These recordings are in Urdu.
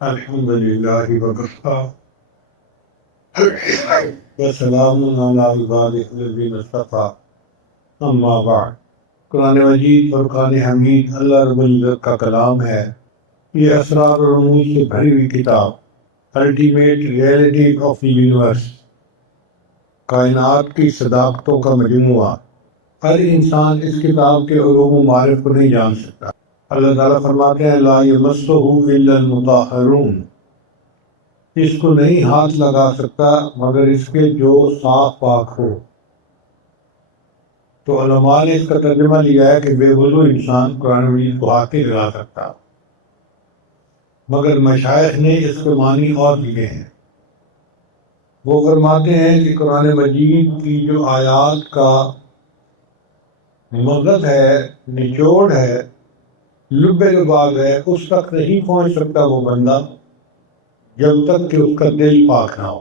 الحمد لله وكفى وسلام على عباده الذين اصطفى اما بعد۔ قرآن مجید فرقان حمید اللہ رب العزت کا کلام ہے۔ یہ اسرار اور رموز سے بھری ہوئی کتاب ultimate reality of the universe, کائنات کی صداقتوں کا مجموعہ۔ ہر انسان اس کتاب کے علوم و معارف کو نہیں جان سکتا۔ اللہ تعالیٰ فرماتے ہیں لا یمسہ الا المطہرون، اس کو نہیں ہاتھ لگا سکتا مگر اس کے جو صاف پاک ہو۔ تو علماء نے اس کا ترجمہ لیا ہے کہ بے وضو انسان قرآن مجید کو ہاتھ نہیں لگا سکتا، مگر مشائخ نے اس کے معنی اور دیے ہیں۔ وہ فرماتے ہیں کہ قرآن مجید کی جو آیات کا مغز ہے، نچوڑ ہے، لب لباب ہے، اس تک نہیں پہنچ سکتا وہ بندہ جب تک کہ اس کا دل پاک نہ ہو،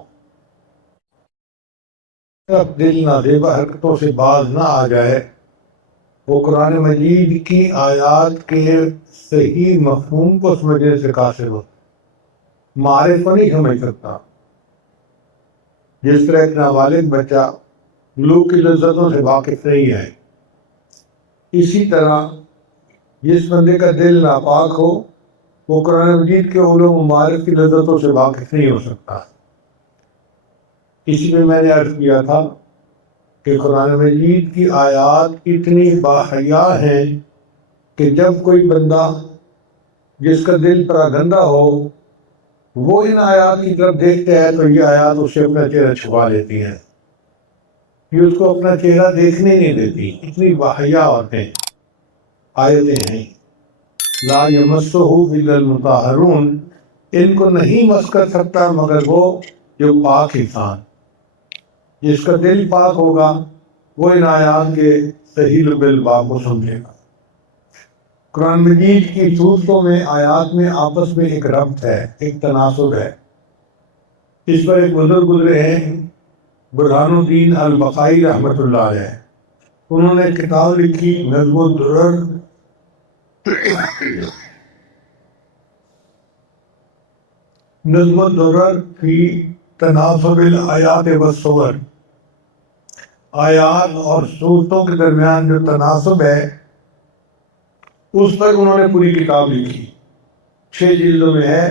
جب دل نازیبہ حرکتوں سے باز نہ آ جائے، وہ قرآن مجید کی آیات کے صحیح مفہوم کو سمجھنے سے قاصر ہو، معرف کو نہیں سمجھ سکتا۔ جس طرح ایک نابالغ بچہ لو کی لذتوں سے واقف نہیں ہے، اسی طرح جس بندے کا دل ناپاک ہو وہ قرآن مجید کے علوم و معارف کی لذتوں سے واقف نہیں ہو سکتا۔ اسی میں نے عرض کیا تھا کہ قرآن مجید کی آیات اتنی باحیا ہیں کہ جب کوئی بندہ جس کا دل پراگندہ ہو وہ ان آیات کی طرف دیکھتا ہے تو یہ آیات اس سے اپنا چہرہ چھپا لیتی ہیں، یہ اس کو اپنا چہرہ دیکھنے نہیں دیتی، اتنی باحیا آیتیں ہیں۔ لا یمسہ الا المطہرون، ان کو نہیں مس کر سکتا مگر وہ جو پاک انسان، جس کا دل پاک ہوگا وہ ان آیات کے صحیح لب الباب کو سمجھے گا۔ قرآن مجید کی صورتوں میں آیات میں آپس میں ایک ربط ہے، ایک تناسب ہے۔ اس پر ایک بزرگ گزرے ہیں برہان الدین البقائی رحمۃ اللہ علیہ، انہوں نے کتاب لکھی نظم الدرر نظم الدرر فی تناسب الآیات والصور، آیات اور صورتوں کے درمیان جو تناسب ہے اس پر انہوں نے پوری کتاب لکھی، 6 جلدوں میں ہے،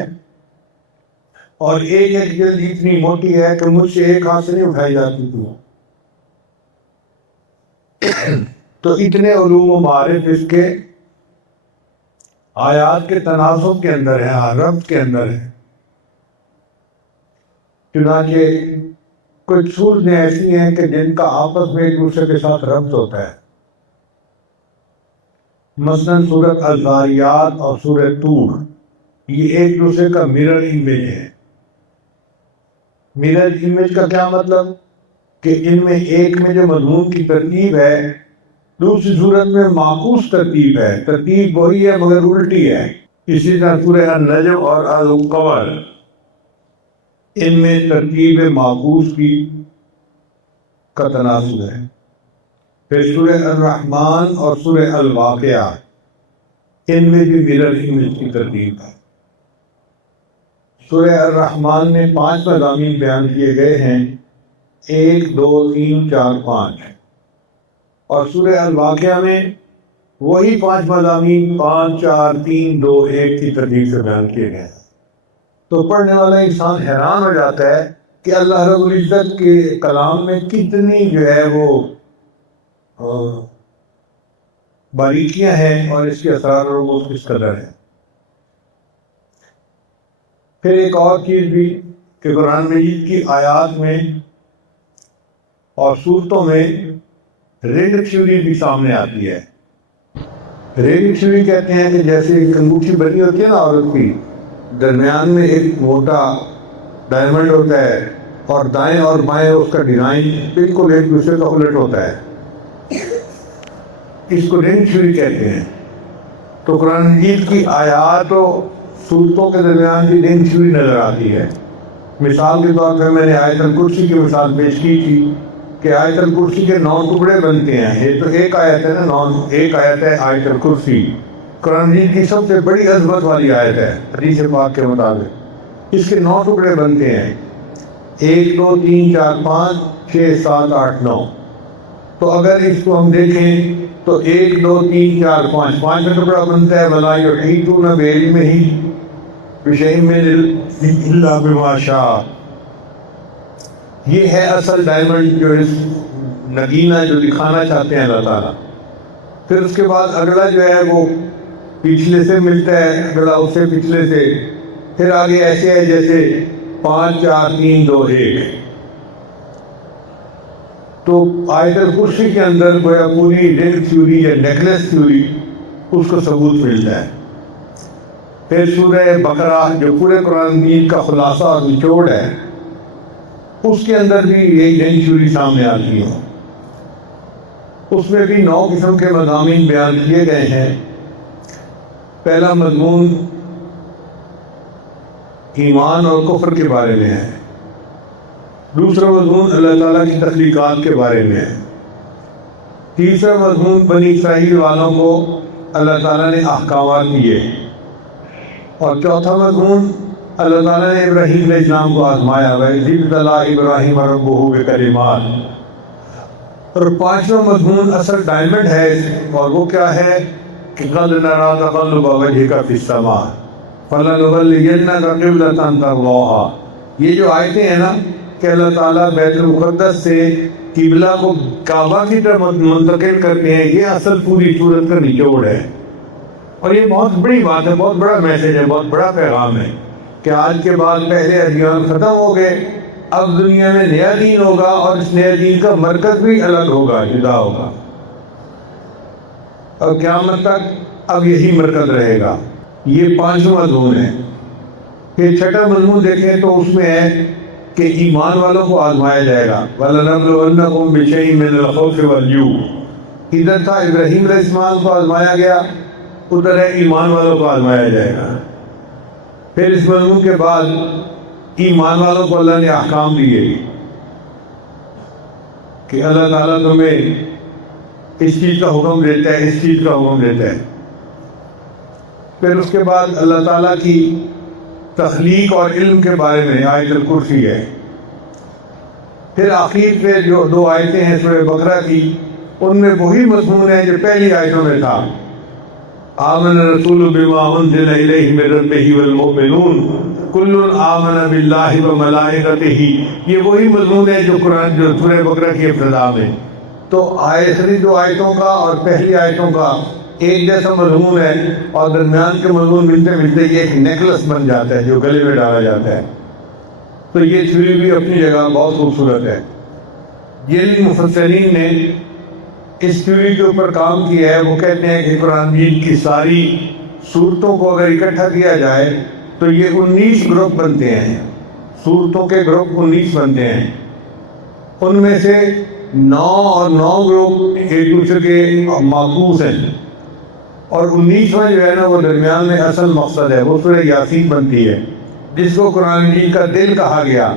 اور ایک ایک جلد اتنی موٹی ہے کہ مجھ سے ایک ہاتھ سے نہیں اٹھائی جاتی تھی۔ تو اتنے علوم و معارف اس کے آیات کے تناسب کے اندر ہے، ربط کے اندر ہے۔ چنانچہ کچھ صورتیں ایسی ہیں کہ جن کا آپس میں ایک دوسرے کے ساتھ ربط ہوتا ہے، مثلا سورۃ الذاریات اور سورۃ طور، یہ ایک دوسرے کا مرر امیج ہے۔ مرر امیج کا کیا مطلب کہ ان میں ایک میں جو مضمون کی ترتیب ہے دوسری صورت میں معکوس ترتیب ہے، ترتیب وہی ہے مگر الٹی ہے۔ اسی طرح سورہ النجم اور القمر، ان میں ترتیب معکوس کی کا تناسب ہے۔ پھر سورہ الرحمن اور سورہ الواقعہ، ان میں بھی مرر امیج کی ترتیب ہے۔ سورہ الرحمن میں 5 مضامین بیان کیے گئے ہیں، 1 2 3 4 5، اور سورہ الواقعہ میں وہی 5 مضامین 5 4 3 2 1 کی ترتیب سے بیان کیے گئے ہیں۔ تو پڑھنے والا انسان حیران ہو جاتا ہے کہ اللہ رب العزت کے کلام میں کتنی جو ہے وہ باریکیاں ہیں اور اس کے اسرار اور رموز کس قدر ہے۔ پھر ایک اور چیز بھی کہ قرآن مجید کی آیات میں اور صورتوں میں رنگ تھیوری بھی سامنے آتی ہے۔ رنگ تھیوری کہتے ہیں کہ جیسے ایک انگوٹھی بنی ہوتی ہے نا عورت کی، درمیان میں ایک موٹا ڈائمنڈ ہوتا ہے اور دائیں اور بائیں اس کا ڈیزائن بالکل ایک دوسرے کا الٹ ہوتا ہے، اس کو رنگ تھیوری کہتے ہیں۔ تو قرآن مجید کی آیات و صورتوں کے درمیان بھی رنگ تھیوری نظر آتی ہے۔ مثال کے طور پہ میں نے آیت الکرسی کی مثال پیش کی تھی کہ آیت الکرسی کے 9 ٹکڑے بنتے ہیں۔ یہ تو ایک آیت ہے نا، ایک آیت ہے آیت الکرسی، قرآن مجید کی سب سے بڑی عظمت والی آیت ہے حدیث پاک کے مطابق۔ اس کے 9 ٹکڑے بنتے ہیں، 1 2 3 4 5 6 7 8 9۔ تو اگر اس کو ہم دیکھیں تو 1 2 3 4 5 5 کا ٹکڑا بنتا ہے وَلَا يُحِيطُونَ بِعِلْمِهِ بِشَيْءٍ مِّنْ عِلْمِهِ إِلَّا بِمَا شَاءَ۔ یہ ہے اصل ڈائمنڈ جو اس نگینہ جو دکھانا چاہتے ہیں اللہ تعالیٰ۔ پھر اس کے بعد اگلا جو ہے وہ پچھلے سے ملتا ہے، اگلا اس سے پچھلے سے، پھر آگے ایسے ہے جیسے 5 4 3 2 1۔ تو آیت الکرسی کے اندر گویا پوری رنگ تھیوری یا نیکلس تھیوری اس کو ثبوت ملتا ہے۔ پھر سورہ بقرہ جو پورے قرآن مجید کا خلاصہ اور نچوڑ ہے، اس کے اندر بھی یہی رنگ تھیوری سامنے آتی ہے۔ اس میں بھی 9 قسم کے مضامین بیان کیے گئے ہیں۔ پہلا مضمون ایمان اور کفر کے بارے میں ہے، دوسرا مضمون اللہ تعالیٰ کی تخلیقات کے بارے میں ہے، تیسرا مضمون بنی اسرائیل والوں کو اللہ تعالیٰ نے احکامات دیے، اور چوتھا مضمون اللہ تعالیٰ نے ابراہیم علیہ السلام کو آزمایا، وَإِذِ ابْتَلَىٰ إِبْرَاهِيمَ رَبُّهُ بِكَلِمَاتٍ۔ اور پانچواں مضمون اصل ڈائمنڈ ہے، اور وہ کیا ہے کہ قَدْ نَرَىٰ تَقَلُّبَ وَجْهِكَ فِي السَّمَاءِ فَلَنُوَلِّيَنَّكَ قِبْلَةً تَرْضَاهَا۔ یہ جو آیتیں ہیں نا کہ اللہ تعالیٰ بیت المقدس سے قبلہ کو کعبہ کی طرف منتقل کرتے ہیں، یہ اصل پوری صورت کا نچوڑ ہے۔ اور یہ بہت بڑی بات ہے، بہت بڑا میسج ہے، بہت بڑا پیغام ہے کہ آج کے بعد پہلے ادیان ختم ہو گئے، اب دنیا میں نیا دین ہوگا، اور اس نئے دین کا مرکز بھی الگ ہوگا، جدا ہوگا، اور قیامت تک اب یہی مرکز رہے گا۔ یہ 5 مضمون ہیں۔ پھر چھٹا مضمون دیکھیں تو اس میں ہے کہ ایمان والوں کو آزمایا جائے گا، وَلَنَبْلُوَنَّكُمْ بِشَيْءٍ مِّنَ الْخَوْفِ وَالْجُوعِ۔ ادھر تھا ابراہیم علیہ السلام کو آزمایا گیا، ادھر ہے ایمان والوں کو آزمایا جائے گا۔ پھر اس مضمون کے بعد ایمان والوں کو اللہ نے احکام دیے کہ اللہ تعالیٰ تمہیں اس چیز کا حکم دیتا ہے، اس چیز کا حکم دیتا ہے۔ پھر اس کے بعد اللہ تعالیٰ کی تخلیق اور علم کے بارے میں آیت الکرسی ہے۔ پھر آخر پہ جو 2 آیتیں ہیں سورہ بقرہ کی، ان میں وہی مضمون ہے جو پہلی آیتوں میں تھا، آمن الرسول بما انزل الیہ من ربہ والمؤمنون کل آمن باللہ وملائکتہ۔ یہ وہی مضمون ہے جو سورہ بقرہ کی ابتدا میں۔ تو آخری 2 آیتوں کا اور پہلی آیتوں کا ایک جیسا مضمون ہے، اور درمیان کے مضمون ملتے ملتے یہ ایک نیکلس بن جاتا ہے جو گلے میں ڈالا جاتا ہے۔ تو یہ تھیوری بھی اپنی جگہ بہت خوبصورت ہے۔ جن مفسرین نے اس تھیوری کے اوپر کام کیا ہے وہ کہتے ہیں کہ قرآن مجید کی ساری صورتوں کو اگر اکٹھا کیا جائے تو یہ 19 گروپ بنتے ہیں، صورتوں کے گروپ 19 بنتے ہیں۔ ان میں سے 9 اور 9 گروپ ایک دوسرے کے معکوس ہیں، اور 19واں جو ہے نا وہ درمیان میں اصل مقصد ہے، وہ سورہ یاسین بنتی ہے، جس کو قرآن مجید کا دل کہا گیا۔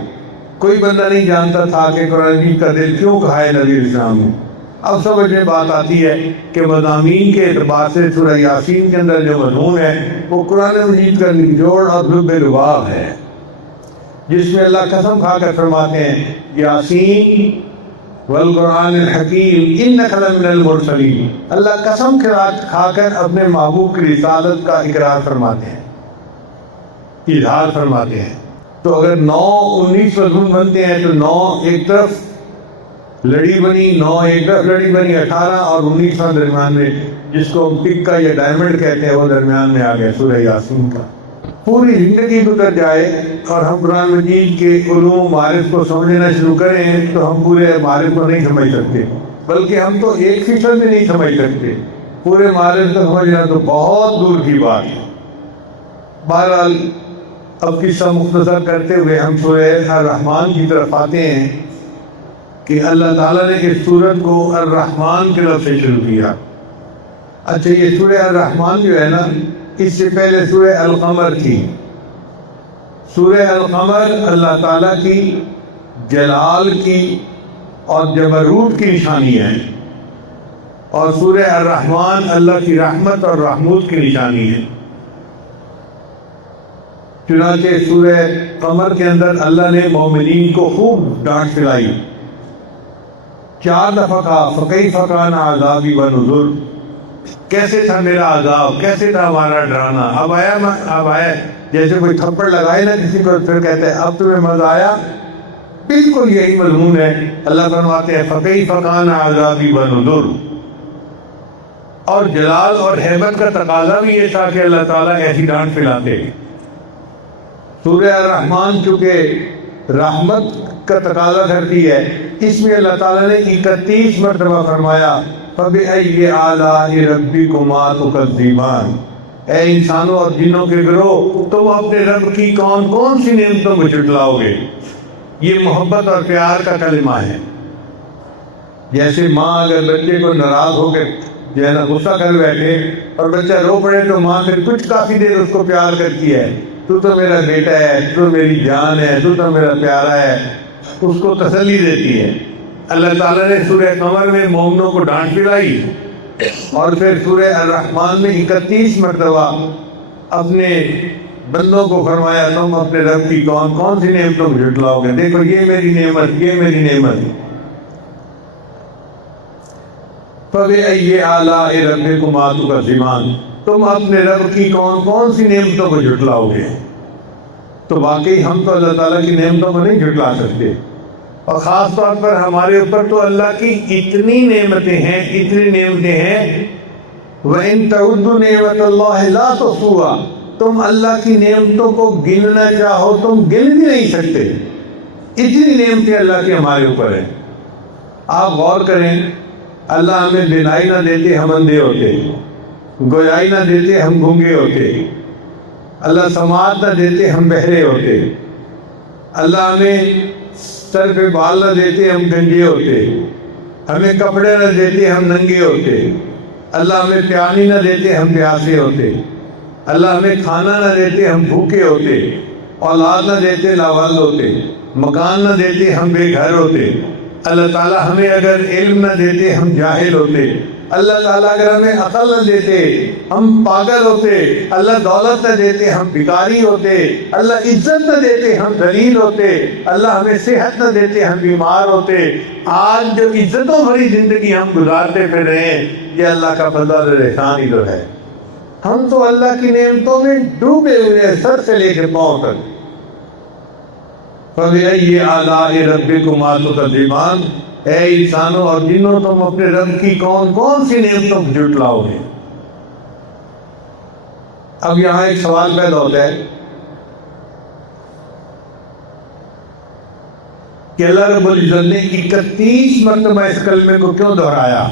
کوئی بندہ نہیں جانتا تھا کہ قرآن مجید کا دل کیوں کہا ہے نبی اسلام نے۔ اب سمجھ میں بات آتی ہے کہ مضامین کے اعتبار سے سورہ یاسین کے اندر جو مضمون ہے وہ قرآن مجید کا نچوڑ اور لب لباب ہے، جس میں اللہ قسم کھا کر فرماتے ہیں یاسین والقرآن الحکیم انک لمن المرسلین۔ اللہ قسم کھا کر اپنے محبوب کی رسالت کا اقرار فرماتے ہیں، اظہار فرماتے ہیں۔ تو اگر 9 19 مضمون بنتے ہیں تو 9 ایک طرف لڑی بنی، 9 ایک طرف لڑی بنی، 18 اور 19واں درمیان میں، جس کو ہم پک کا یا ڈائمنڈ کہتے ہیں، وہ درمیان میں آ گیا سورہ یاسین کا۔ پوری زندگی گزر جائے اور ہم قرآن مجید کے علوم معارف کو سمجھنا شروع کریں تو ہم پورے معارف کو نہیں سمجھ سکتے، بلکہ ہم تو 1% بھی نہیں سمجھ سکتے۔ پورے معارف کو سمجھنا تو بہت دور کی بات ہے۔ بہرحال اب قصہ مختصر کرتے ہوئے ہم سورہ الرحمن کی طرف آتے ہیں کہ اللہ تعالیٰ نے اس سورت کو الرحمن کے لفظ سے شروع کیا۔ اچھا، یہ سورہ الرحمن جو ہے نا، اس سے پہلے سورہ القمر تھی۔ سورہ القمر اللہ تعالیٰ کی جلال کی اور جبروت کی نشانی ہے۔ اور سورہ الرحمن اللہ کی رحمت اور رحمت کی نشانی ہے۔ چنانچہ سورہ قمر کے اندر اللہ نے مومنین کو خوب ڈانٹ پلائی، 4 دفعہ کہا فَكَيْفَ كَانَ عَذَابِي وَنُذُرِ، کیسے تھا میرا عذاب، کیسے تھا ہمارا ڈرانا۔ اب آیا جیسے کوئی تھپڑ لگائے نا کسی کو، پھر کہتے ہیں اب تمہیں مزہ آیا، بالکل یہی مضمون ہے۔ اللہ فرماتے ہیں فَكَيْفَ كَانَ عَذَابِي وَنُذُرِ، اور جلال اور ہیبت کا تقاضا بھی یہ تھا کہ اللہ تعالیٰ ایسی ڈانٹ پلاتے۔ سورہ الرحمن چونکہ رحمت کا تقاضا کرتی ہے، اس میں اللہ تعالیٰ نے 31 مرتبہ فرمایا فَبِأَيِّ آلَاءِ رَبِّكُمَا تُكَذِّبَانِ، اے انسانوں اور جنوں کے گروہ، تم اپنے رب کی کون کون سی نعمتوں کو جھٹلاؤ گے۔ یہ محبت اور پیار کا کلمہ ہے۔ جیسے ماں اگر بچے کو ناراض ہو کے جو ہے نا غصہ کر بیٹھے اور بچہ رو پڑے تو ماں پھر کچھ کافی دیر اس کو پیار کرتی ہے، تو میرا بیٹا ہے، تو میری جان ہے، تو میرا پیارا ہے، اس کو تسلی دیتی ہے۔ اللہ تعالیٰ نے سورہ قمر میں مومنوں کو ڈانٹ پلائی، اور پھر سورہ الرحمن میں 31 مرتبہ اپنے بندوں کو فرمایا تم اپنے رب کی کون کون سی نعمتوں کو جھٹلاؤ گے، دیکھو یہ میری نعمت، یہ میری نعمت۔ فَبِأَيِّ آلَاءِ رَبِّكُمَا تُكَذِّبَانِ، تم اپنے رب کی کون کون سی نعمتوں کو جھٹلاؤ گے۔ تو واقعی ہم تو اللہ تعالیٰ کی نعمتوں کو نہیں جھٹلا سکتے، اور خاص طور پر ہمارے اوپر تو اللہ کی اتنی نعمتیں ہیں، اتنی نعمتیں ہیں، وَإِن تَعُدُّوا نِعْمَتَ اللَّهِ لَا تُحْصُوهَا، تم اللہ کی نعمتوں کو گننا چاہو تم گن بھی نہیں سکتے، اتنی نعمتیں اللہ کی ہمارے اوپر ہیں۔ آپ غور کریں، اللہ ہمیں بینائی نہ دیتے ہم اندھے ہوتے، گویائی نہ دیتے ہم گونگے ہوتے، اللہ سماعت نہ دیتے ہم بہرے ہوتے، اللہ ہمیں سر پہ بال نہ دیتے ہم گنجے ہوتے، ہمیں کپڑے نہ دیتے ہم ننگے ہوتے، اللہ ہمیں پیانی نہ دیتے ہم پیاسے ہوتے، اللہ ہمیں کھانا نہ دیتے ہم بھوکے ہوتے، اولاد نہ دیتے لاوال ہوتے، مکان نہ دیتے ہم بے گھر ہوتے، اللہ تعالیٰ ہمیں اگر علم نہ دیتے ہم جاہل ہوتے، اللہ تعالیٰ اگر ہمیں عقل نہ دیتے ہم پاگل ہوتے، اللہ دولت نہ دیتے ہم بھکاری ہوتے، اللہ عزت نہ دیتے ہم ذلیل ہوتے، اللہ ہمیں صحت نہ دیتے ہم بیمار ہوتے۔ آج جو عزتوں بھری زندگی ہم گزارتے پھر رہے ہیں، یہ اللہ کا فضل اور احسان ہی تو ہے۔ ہم تو اللہ کی نعمتوں میں ڈوبے ہوئے ہیں سر سے لے کے پاؤں تک۔ فَبِأَيِّ آلَاءِ رَبِّكُمَا تُكَذِّبَانِ، اے انسانوں اور جنوں تم اپنے رب کی کون کون سی نعمتوں کو جھٹلاؤ گے۔ اب یہاں ایک سوال پیدا ہوتا ہے کہ اللہ رب العزت نے 31 مرتبہ اس کلمے کو کیوں دہرایا؟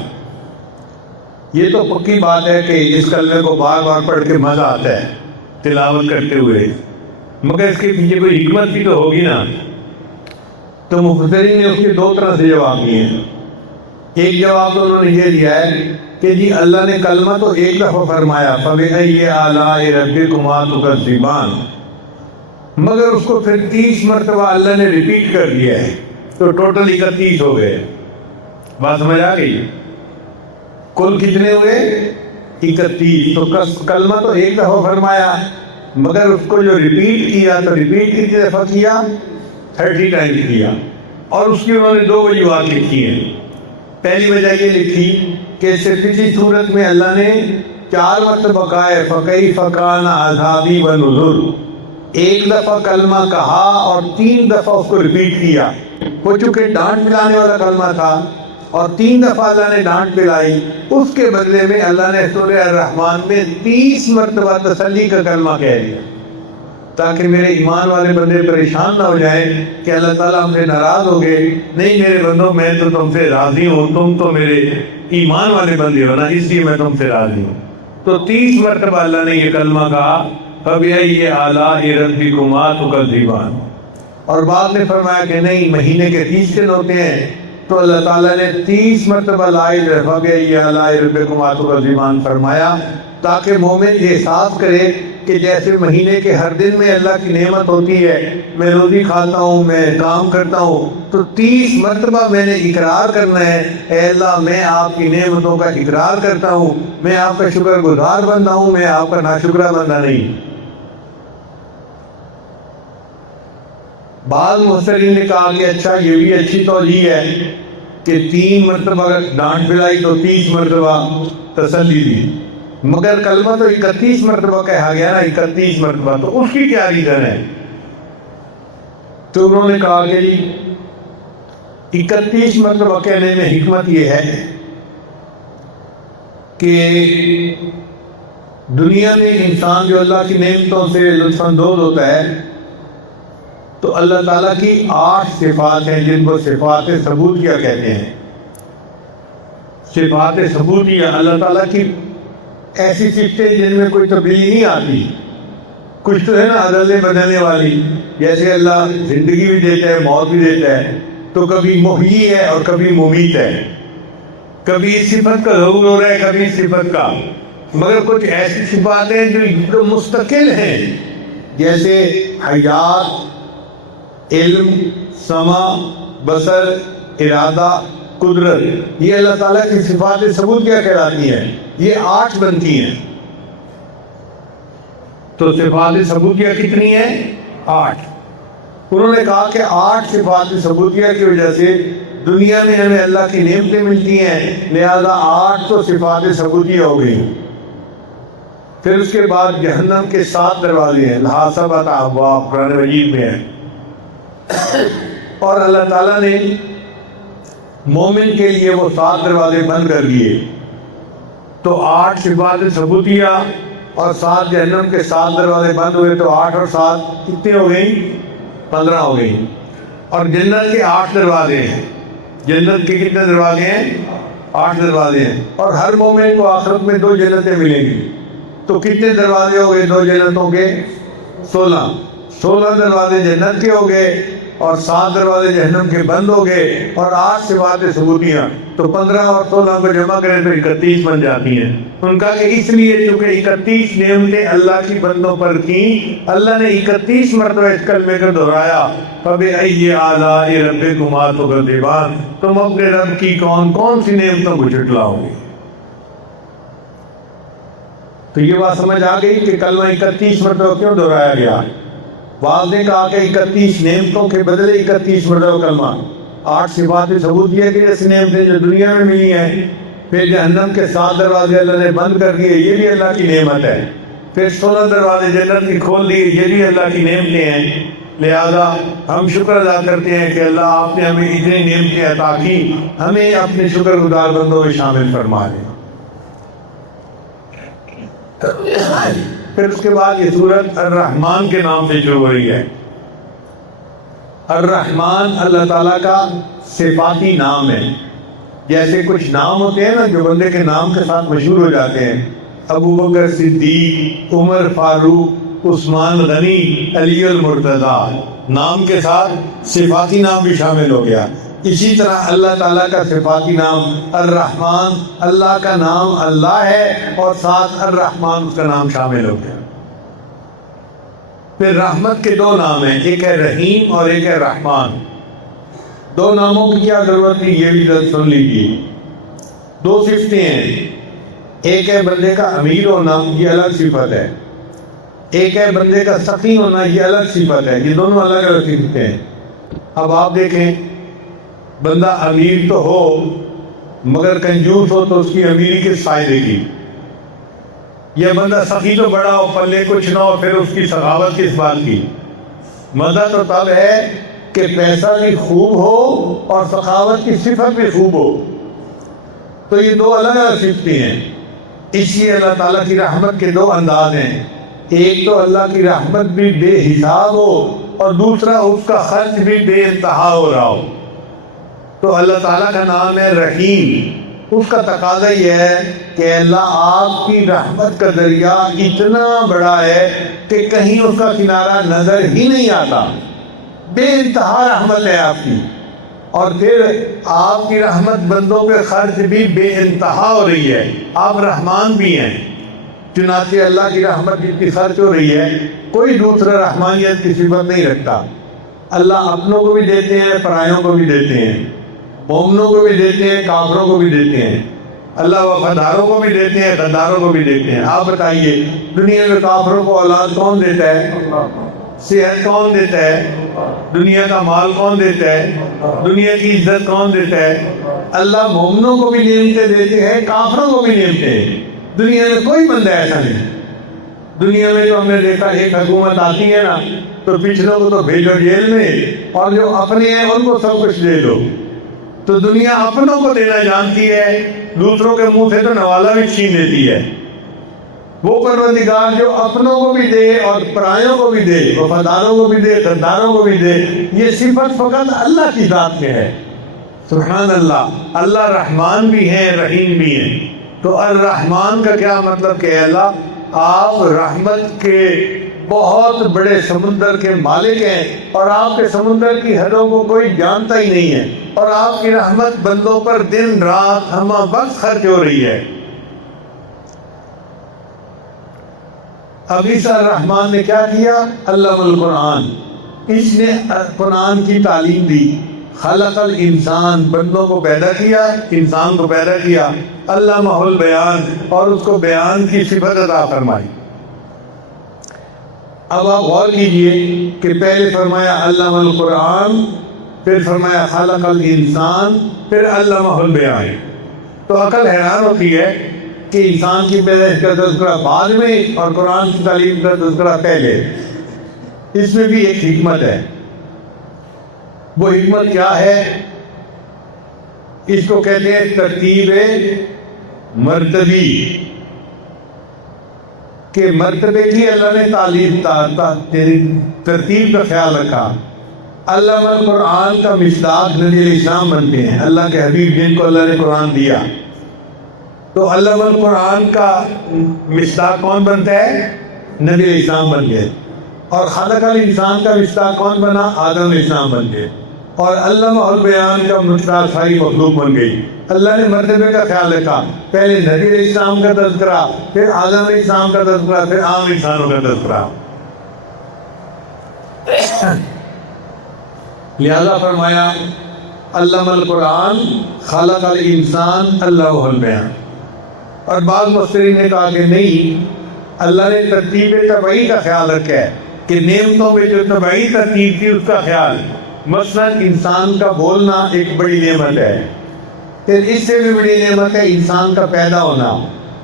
یہ تو پکی بات ہے کہ اس کلمے کو بار بار پڑھ کے مزہ آتا ہے تلاوت کرتے ہوئے، مگر اس کے پیچھے کوئی حکمت بھی تو ہوگی نا۔ تو مفسرین نے اس کے 2 طرح سے جواب دیے ہیں۔ ایک جواب تو انہوں نے یہ دیا ہے کہ جی اللہ نے کلمہ تو ایک دفعہ فرمایا فَبِأَيِّ آلَاءِ رَبِّكُمَا تُكَذِّبَانِ، مگر اس کو پھر 30 مرتبہ اللہ نے ریپیٹ کر دیا ہے، تو ٹوٹل 31 ہو گئے۔ بات سمجھ آ گئی؟ کل کتنے ہوئے؟ 31۔ تو کلمہ تو ایک دفعہ فرمایا، مگر اس کو جو ریپیٹ کیا تو ریپیٹ کتنی دفعہ کیا؟ 30 ٹائمز کیا۔ اور اس کی انہوں نے 2 وجوہات لکھی ہیں۔ پہلی وجہ یہ لکھی کہ صرف اسی صورت میں اللہ نے 4 مرتبہ کہا ہے فَكَيْفَ كَانَ عَذَابِي وَنُذُرِ، ایک دفعہ کلمہ کہا اور 3 دفعہ اس کو ریپیٹ کیا۔ وہ چونکہ ڈانٹ پلانے والا کلمہ تھا اور 3 دفعہ اللہ نے ڈانٹ پلائی، اس کے بدلے میں اللہ نے سورہ الرحمن میں 30 مرتبہ تسلی کا کلمہ کہہ دیا، تاکہ میرے ایمان والے بندے پریشان نہ ہو جائیں کہ اللہ تعالیٰ ہم سے ناراض ہو گئے۔ نہیں میرے بندوں، میں تو تم سے راضی ہوں، تم تو میرے ایمان والے بندے ہو نا، اس لیے میں تم سے راضی ہوں۔ تو 30 مرتبہ اللہ نے یہ کلمہ کہا فَبِأَيِّ آلَاءِ رَبِّكُمَا تُكَذِّبَانِ، اور بعد میں فرمایا کہ نہیں مہینے کے 30 دن ہوتے ہیں، تو اللہ تعالیٰ نے 30 مرتبہ فَبِأَيِّ آلَاءِ رَبِّكُمَا تُكَذِّبَانِ فرمایا، تاکہ مومن احساس کرے کہ جیسے مہینے کے ہر دن میں اللہ کی نعمت ہوتی ہے، میں روزی کھاتا ہوں، میں کام کرتا ہوں، تو 30 مرتبہ میں نے اقرار کرنا ہے، اے اللہ میں آپ کی نعمتوں کا اقرار کرتا ہوں، میں آپ کا شکر گزار بندہ ہوں، میں آپ کا ناشکرہ بندہ نہیں۔ بعض مفسرین نے کہا کہ اچھا یہ بھی اچھی توجیہ ہے کہ 3 مرتبہ ڈانٹ پھلائی تو 30 مرتبہ تسلی دی، مگر کلمہ تو 31 مرتبہ کہا گیا نا، 31 مرتبہ، تو اس کی کیا ریزن ہے؟ تو انہوں نے کہا کہ 31 مرتبہ کہنے میں حکمت یہ ہے کہ دنیا میں انسان جو اللہ کی نعمتوں سے لطف اندوز ہوتا ہے تو اللہ تعالیٰ کی 8 صفات ہیں جن کو صفات ثبوتیہ کہتے ہیں۔ صفات ثبوتیہ اللہ تعالیٰ کی ایسی صفتیں جن میں کوئی تبدیلی نہیں آتی۔ کچھ تو ہے نا عدلے بدلنے والی، جیسے اللہ زندگی بھی دیتا ہے، موت بھی دیتا ہے، تو کبھی محیی ہے اور کبھی ممیت ہے، کبھی اس صفت کا ظہور ہو رہا ہے کبھی اس صفت کا، مگر کچھ ایسی صفات ہیں جو مستقل ہیں، جیسے حیات، علم، سمع، بصر، ارادہ، قدرت، یہ اللہ تعالیٰ کی صفات ثبوتیہ کہلاتی ہیں، یہ 8 بنتی ہیں۔ تو صفات ثبوتیہ کتنی ہیں؟ 8۔ انہوں نے کہا کہ 8 صفات ثبوتیہ کی وجہ سے دنیا میں ہمیں اللہ کی نعمتیں ملتی ہیں، لہذا 8 تو صفات ثبوتیہ ہو گئی۔ پھر اس کے بعد جہنم کے 7 دروازے ہیں، لہا 7 ابواب، قرآن مجید میں ہے، اور اللہ تعالیٰ نے مومن کے لیے وہ 7 دروازے بند کر دیے۔ تو 8 صفات ثبوتیہ اور 7 جہنم کے 7 دروازے بند ہوئے، تو 8 اور 7 کتنے ہو گئی؟ 15 ہو گئی۔ اور جنت کے 8 دروازے ہیں، جنت کے کتنے دروازے ہیں؟ 8 دروازے ہیں، اور ہر مومن کو آخرت میں 2 جنتیں ملیں گی، تو کتنے دروازے ہو گئے 2 جنتوں کے؟ 16 دروازے جنت کے ہو گئے، اور 7 دروازے جہنم کے بند ہو گئے، اور 8 صفات ثبوتیہ، تو 15 اور 16 کو جمع کریں تو 31 بن جاتی ہیں۔ ان کا کہ اس لیے چونکہ 31 نعمتیں اللہ کی بندوں پر کی، اللہ نے 31 مرتبہ اس کلمے کو دہرایا، فَبِأَيِّ آلَاءِ رَبِّكُمَا تُكَذِّبَانِ، تم اپنے رب کی کون کون سی نعمتوں کو جھٹلاؤ گے؟ تو یہ بات سمجھ آ گئی کہ کلمہ 31 مرتبہ کیوں دہرایا گیا۔ بعض نے کہا کہ 31 نعمتوں کے بدلے 31 مرتبہ کلمہ، 8 صفات ثبوتیہ کی جیسی نعمتیں جو دنیا میں ملی ہیں، پھر جہنم کے 7 دروازے اللہ نے بند کر دیے، یہ بھی اللہ کی نعمت ہے، پھر 16 دروازے جنت کی کھول دیے، یہ بھی اللہ کی نعمتیں ہیں۔ لہذا ہم شکر ادا کرتے ہیں کہ اللہ آپ نے ہمیں اتنی نعمتیں عطا کی، ہمیں اپنے شکر گزار بندوں میں شامل فرما لیں۔ پھر اس کے بعد یہ سورت الرحمن کے نام سے شروع ہو رہی ہے۔ الرحمن اللہ تعالیٰ کا صفاتی نام ہے، جیسے کچھ نام ہوتے ہیں نا جو بندے کے نام کے ساتھ مشہور ہو جاتے ہیں، ابو بکر صدیق، عمر فاروق، عثمان غنی، علی المرتضیٰ، نام کے ساتھ صفاتی نام بھی شامل ہو گیا۔ اسی طرح اللہ تعالیٰ کا صفاتی نام الرحمن، اللہ کا نام اللہ ہے اور ساتھ الرحمن اس کا نام شامل ہو گیا۔ پھر رحمت کے 2 نام ہیں، ایک ہے رحیم اور ایک ہے رحمان۔ 2 ناموں کی کیا ضرورت تھی یہ بھی ذرا سن لیجیے۔ 2 صفتیں ہیں، ایک ہے بندے کا امیر ہونا، یہ الگ صفت ہے، ایک ہے بندے کا سخی ہونا، یہ الگ صفت ہے، یہ دونوں الگ الگ صفتیں ہیں۔ اب آپ دیکھیں، بندہ امیر تو ہو مگر کنجوس ہو تو اس کی امیری کس فائدے کی؟ یہ بندہ سخی تو بڑا ہو پلے کچھ نہ ہو پھر اس کی سخاوت کس بات کی؟ مزہ تو تب ہے کہ پیسہ بھی خوب ہو اور سخاوت کی صفت بھی خوب ہو، تو یہ 2 الگ الگ صفتیں ہیں۔ اس لیے اللہ تعالیٰ کی رحمت کے 2 انداز ہیں، ایک تو اللہ کی رحمت بھی بے حساب ہو اور دوسرا اس کا خرچ بھی بے انتہا ہو رہا ہو۔ تو اللہ تعالیٰ کا نام ہے رحیم، اس کا تقاضا یہ ہے کہ اللہ آپ کی رحمت کا دریا اتنا بڑا ہے کہ کہیں اس کا کنارہ نظر ہی نہیں آتا، بے انتہا رحمت ہے آپ کی، اور پھر آپ کی رحمت بندوں پہ خرچ بھی بے انتہا ہو رہی ہے، آپ رحمان بھی ہیں۔ چنانچہ اللہ کی رحمت جس کی خرچ ہو رہی ہے کوئی دوسرا رحمانیت کی صفت نہیں رکھتا. اللہ اپنوں کو بھی دیتے ہیں، پرایوں کو بھی دیتے ہیں، مومنوں کو بھی دیتے ہیں، کافروں کو بھی دیتے ہیں. اللہ وفاداروں کو بھی دیتے ہیں، غداروں کو بھی دیتے ہیں. آپ بتائیے دنیا میں کافروں کو اولاد کون دیتا ہے؟ صحت کون دیتا ہے؟ دنیا کا مال کون دیتا ہے؟ دنیا کی عزت کون دیتا ہے؟ اللہ مومنوں کو بھی نعمتیں دیتے ہیں، کافروں کو بھی نعمتیں ہیں. دنیا میں کوئی بندہ ایسا نہیں. دنیا میں جو ہم نے دیکھا ایک حکومت آتی ہے نا تو پچھلوں کو تو بھیجو جیل میں، اور جو اپنے ہیں ان کو سب کچھ دے دو. تو دنیا اپنوں کو دینا جانتی ہے، دوسروں کے منہ سے تو نوالا بھی چھین دیتی ہے. وہ پروردگار جو اپنوں کو بھی دے اور پرایوں کو بھی دے، وفاداروں کو بھی دے، غداروں کو بھی دے، یہ صفت فقط اللہ کی ذات میں ہے. سبحان اللہ. اللہ رحمان بھی ہیں، رحیم بھی ہیں. تو الرحمن کا کیا مطلب کہ اللہ آپ رحمت کے بہت بڑے سمندر کے مالک ہیں، اور آپ کے سمندر کی حدوں کو کوئی جانتا ہی نہیں ہے، اور آپ کی رحمت بندوں پر دن رات ہمہ وقت خرچ ہو رہی ہے. اب اس الرحمن نے کیا کیا؟ علم القرآن، اس نے قرآن کی تعلیم دی. خلق الانسان، بندوں کو پیدا کیا، انسان کو پیدا کیا. علمہ البیان، اور اس کو بیان کی صفت عطا فرمائی. اب آپ غور کیجئے کہ پہلے فرمایا علم القرآن، پھر فرمایا خلق الانسان، پھر علمہ البیان. تو عقل حیران ہوتی ہے کہ انسان کی پیدائش کا تذکرہ بعد میں اور قرآن کی تعلیم کا تذکرہ پہلے. اس میں بھی ایک حکمت ہے. وہ حکمت کیا ہے؟ اس کو کہتے ہیں ترتیب مرتبی، کہ مرتبے کی اللہ نے تعلیم ترتیب کا خیال رکھا. علم القرآن کا مصداق نبی علیہ السلام بنتے ہیں، اللہ کے حبیب جن کو اللہ نے قرآن دیا. تو علم القرآن کا مصداق کون بنتا ہے؟ نبی علیہ السلام بن گئے. اور خلق الانسان کا مصداق کون بنا؟ آدم علیہ السلام بن گئے. اور علمہ البیان کا مصداق ساری مخلوق بن گئی. اللہ نے مرتبے کا خیال رکھا، پہلے نبی علیہ السلام کا تذکرہ، پھر آدم علیہ السلام کا تذکرہ، پھر عام انسانوں کا تذکرہ. لہذا فرمایا علم القرآن خلق الانسان علمہ البیان. اور بعض مفسرین نے کہا کہ نہیں، اللہ نے ترتیب طبعی کا خیال رکھا ہے کہ نعمتوں میں جو طبعی ترتیب تھی اس کا خیال. مثلا انسان کا بولنا ایک بڑی نعمت ہے، پھر اس سے بھی بڑی نعمت ہے انسان کا پیدا ہونا،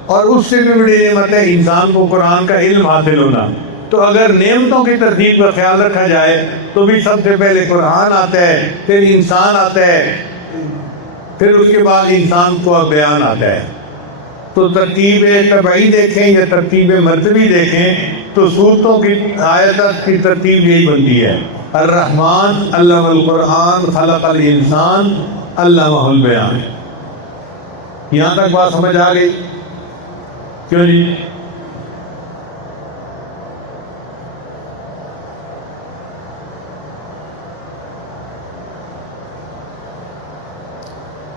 اور اس سے بھی بڑی نعمت ہے انسان کو قرآن کا علم حاصل ہونا. تو اگر نعمتوں کی ترتیب کا خیال رکھا جائے تو بھی سب سے پہلے قرآن آتا ہے، پھر انسان آتا ہے، پھر اس کے بعد انسان کو بیان آتا ہے. تو ترتیب طبعی دیکھیں یا ترتیب مرتبی دیکھیں تو صورتوں کی آیتوں کی ترتیب یہی بنتی ہے. الرحمن علم القرآن خلق الانسان علمہ البیان. یہاں تک بات سمجھ آ گئی؟ کیوں جی؟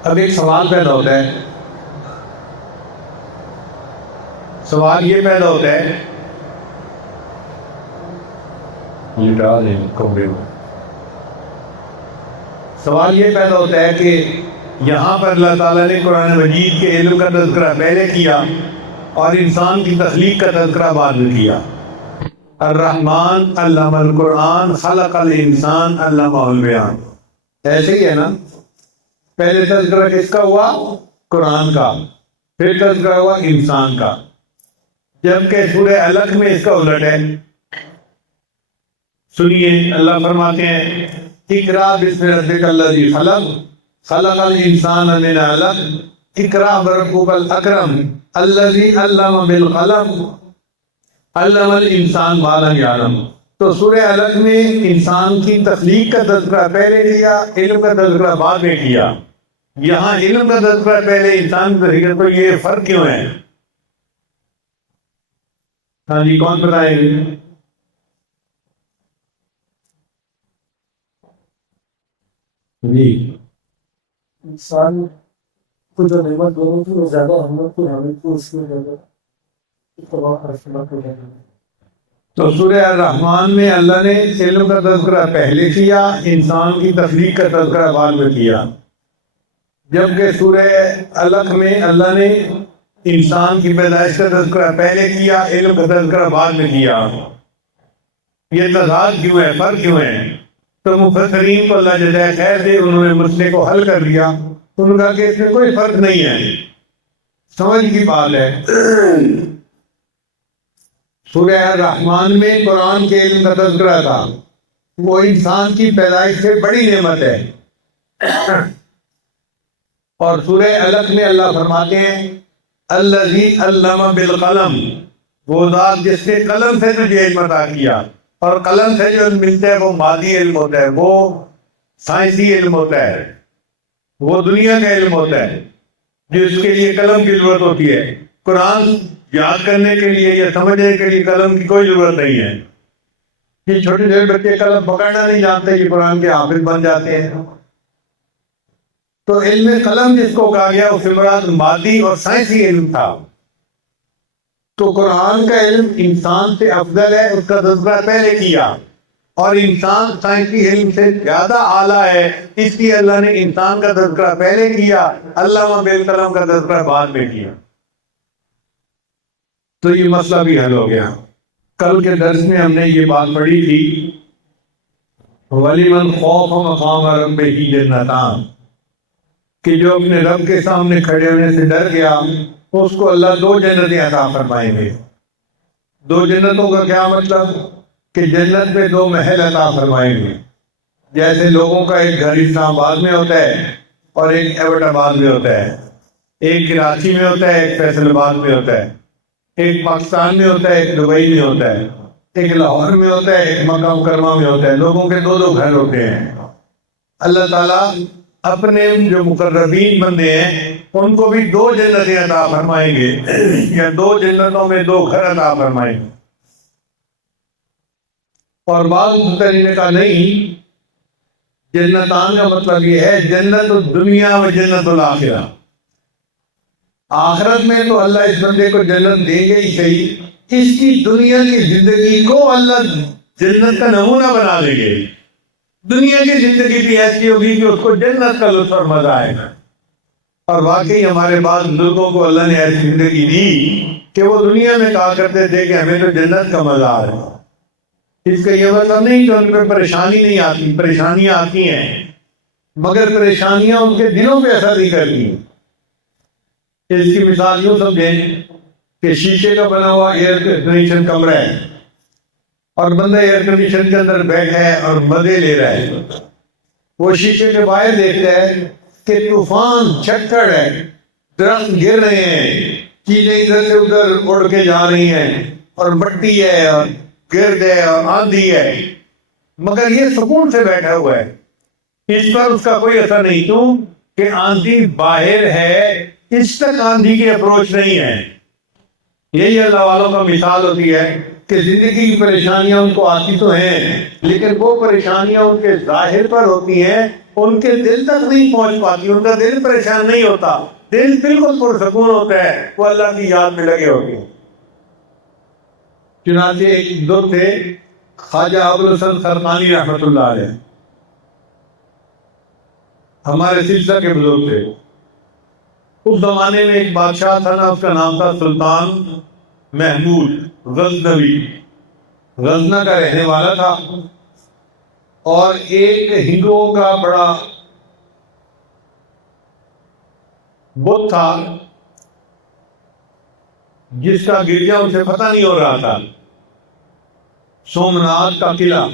اب ایک سوال پیدا ہوتا ہے. سوال یہ پیدا ہوتا ہے سوال یہ پیدا ہوتا ہے کہ یہاں پر اللہ تعالیٰ نے قرآن مجید کے علم کا تذکرہ پہلے کیا اور انسان کی تخلیق کا تذکرہ بعد میں کیا. الرحمن علم القرآن خلق الانسان علمہ البیان. ایسے ہی ہے نا؟ پہلے تذکرہ کس کا ہوا؟ قرآن کا. پھر تذکرہ ہوا انسان کا. جبکہ سورہ علق میں اس کا الٹ ہے. سنیے، اللہ فرماتے ہیں اقرا بسم ربک الذی خلق خلق الانسان من علق اقرا وربک الاکرم الذی علم بالقلم علم الانسان ما لم یعلم. تو سورہ علق میں انسان کی تخلیق کا تذکرہ پہلے کیا، علم کا تذکرہ بعد میں کیا. یہاں علم کا تذکرہ پہلے، انسان کی تخلیق. تو یہ فرق کیوں ہے؟ ہاں جی، کون بتائے گی؟ جی، انسان کو جو نعمت دونوں کی وہ زیادہ اہمیت کو حامل کو اس میں زیادہ تو سورہ الرحمن میں اللہ نے علم کا تذکرہ پہلے کیا، انسان کی تخلیق کا تذکرہ بعد میں کیا، جبکہ سورہ علق میں اللہ نے انسان کی پیدائش کا تذکرہ پہلے کیا، علم کا تذکرہ بعد میں کیا۔ یہ تضاد کیوں ہے، فرق کیوں ہے؟ تو مفسرین کو اللہ جزائے خیر دے، انہوں نے مسئلے کو حل کر لیا۔ انہوں نے کہا کہ اس میں کوئی فرق نہیں ہے، سمجھ کی بات ہے۔ سورہ الرحمن میں قرآن کے علم کا تذکرہ تھا، وہ انسان کی پیدائش سے بڑی نعمت ہے۔ اور سورہ علق میں اللہ فرماتے ہیں الذی علم بالقلم، وہ ذات جس نے قلم سے تجھے علم عطا کیا۔ اور قلم سے جو علم ملتا ہے وہ مادی علم ہوتا ہے، وہ سائنسی علم ہوتا ہے، وہ دنیا کا علم ہوتا ہے جس کے لیے قلم کی ضرورت ہوتی ہے۔ قرآن یاد کرنے کے لیے یا سمجھنے کے لیے قلم کی کوئی ضرورت نہیں ہے۔ یہ چھوٹے چھوٹے بچے قلم پکڑنا نہیں جانتے، یہ قرآن کے حافظ بن جاتے ہیں۔ تو علم قلم جس کو کہا گیا اس سے مراد مادی اور سائنسی علم تھا۔ تو قرآن کا علم انسان سے افضل ہے، اس کا تذکرہ پہلے کیا، اور انسان سائنسی علم سے زیادہ اعلیٰ ہے، اس لیے اللہ نے انسان کا تذکرہ پہلے کیا، علامہ بالقلم کا تذکرہ بعد میں کیا۔ تو یہ مسئلہ بھی حل ہو گیا۔ کل کے درس میں ہم نے یہ بات پڑھی تھی وَلِمَنْ خَافَ مَقَامَ رَبِّهِ جَنَّتَانِ، کہ جو اپنے رب کے سامنے کھڑے ہونے سے ڈر گیا اس کو اللہ 2 جنتیں عطا فرمائیں گے۔ 2 جنتوں کا کیا مطلب؟ کہ جنت میں 2 محل عطا فرمائیں گے۔ جیسے لوگوں کا ایک گھر اسلام آباد میں ہوتا ہے اور ایک ایبٹ آباد میں ہوتا ہے، ایک کراچی میں ہوتا ہے، ایک فیصل آباد میں ہوتا ہے، ایک پاکستان میں ہوتا ہے، ایک دبئی میں ہوتا ہے، ایک لاہور میں ہوتا ہے، ایک مکہ مکرمہ میں ہوتا ہے۔ لوگوں کے 2 گھر ہوتے ہیں۔ اللہ تعالیٰ اپنے جو مقربین بندے ہیں ان کو بھی 2 جنتیں عطا فرمائیں گے، یا 2 جنتوں میں 2 گھر عطا فرمائیں گے۔ اور بعض مفسرین نے کہا نہیں، جنتان کا مطلب یہ ہے جنت الدنیا و جنت الآخرہ۔ آخرت میں تو اللہ اس بندے کو جنت دیں گے ہی صحیح، اس کی دنیا کی زندگی کو اللہ جنت کا نمونہ بنا دیں گے۔ دنیا کی زندگی بھی ایسی ہوگی کہ اس کو جنت کا لطف اور مزہ آئے گا۔ اور واقعی ہمارے بعض بزرگوں کو اللہ نے ایسی زندگی دی کہ وہ دنیا میں کہا کرتے تھے کہ ہمیں تو جنت کا مزہ آ رہا ہے۔ اس کا یہ مطلب نہیں کہ ان پہ پریشانی نہیں آتی، پریشانیاں آتی ہیں، مگر پریشانیاں ان کے دلوں پہ اثر نہیں کرتی۔ اس کی مثال یوں سمجھیں کہ شیشے کا بنا ہوا ایئر کنڈیشن کمرہ ہے اور بندہ ایئر کنڈیشن کے اندر بیٹھا ہے اور مزے لے رہا ہے۔ وہ شیشے کے باہر دیکھتا ہے کہ طوفان چھکڑ ہے، درخت گر رہے ہیں، چیزیں ادھر سے ادھر اڑ کے جا رہی ہیں، اور مٹی ہے اور گرد ہے اور آندھی ہے، مگر یہ سکون سے بیٹھا ہوا ہے۔ اس پر اس کا کوئی اثر نہیں، کیوں کہ آندھی باہر ہے، اس تک آندھی کی اپروچ نہیں ہے۔ یہی اللہ والوں کا مثال ہوتی ہے کہ زندگی کی پریشانیاں ان کو آتی تو ہیں، لیکن وہ پریشانیاں ان کے ظاہر پر ہوتی ہیں، ان کے دل تک نہیں پہنچ پاتی، ان کا دل پریشان نہیں ہوتا، دل بالکل پرسکون ہوتا ہے، وہ اللہ کی یاد میں لگے ہوتے ہیں۔ چنانچہ ایک بزرگ تھے خواجہ ابوالحسن خرقانی رحمۃ اللہ علیہ، ہمارے سلسلہ کے بزرگ تھے۔ اس زمانے میں ایک بادشاہ تھا نا، اس کا نام تھا سلطان محمود غزنوی، غزنہ کا رہنے والا تھا، اور ایک ہندوؤں کا بڑا بت تھا جس کا گرجا ان سے پتہ نہیں ہو رہا تھا، سومناتھ کا قلعہ۔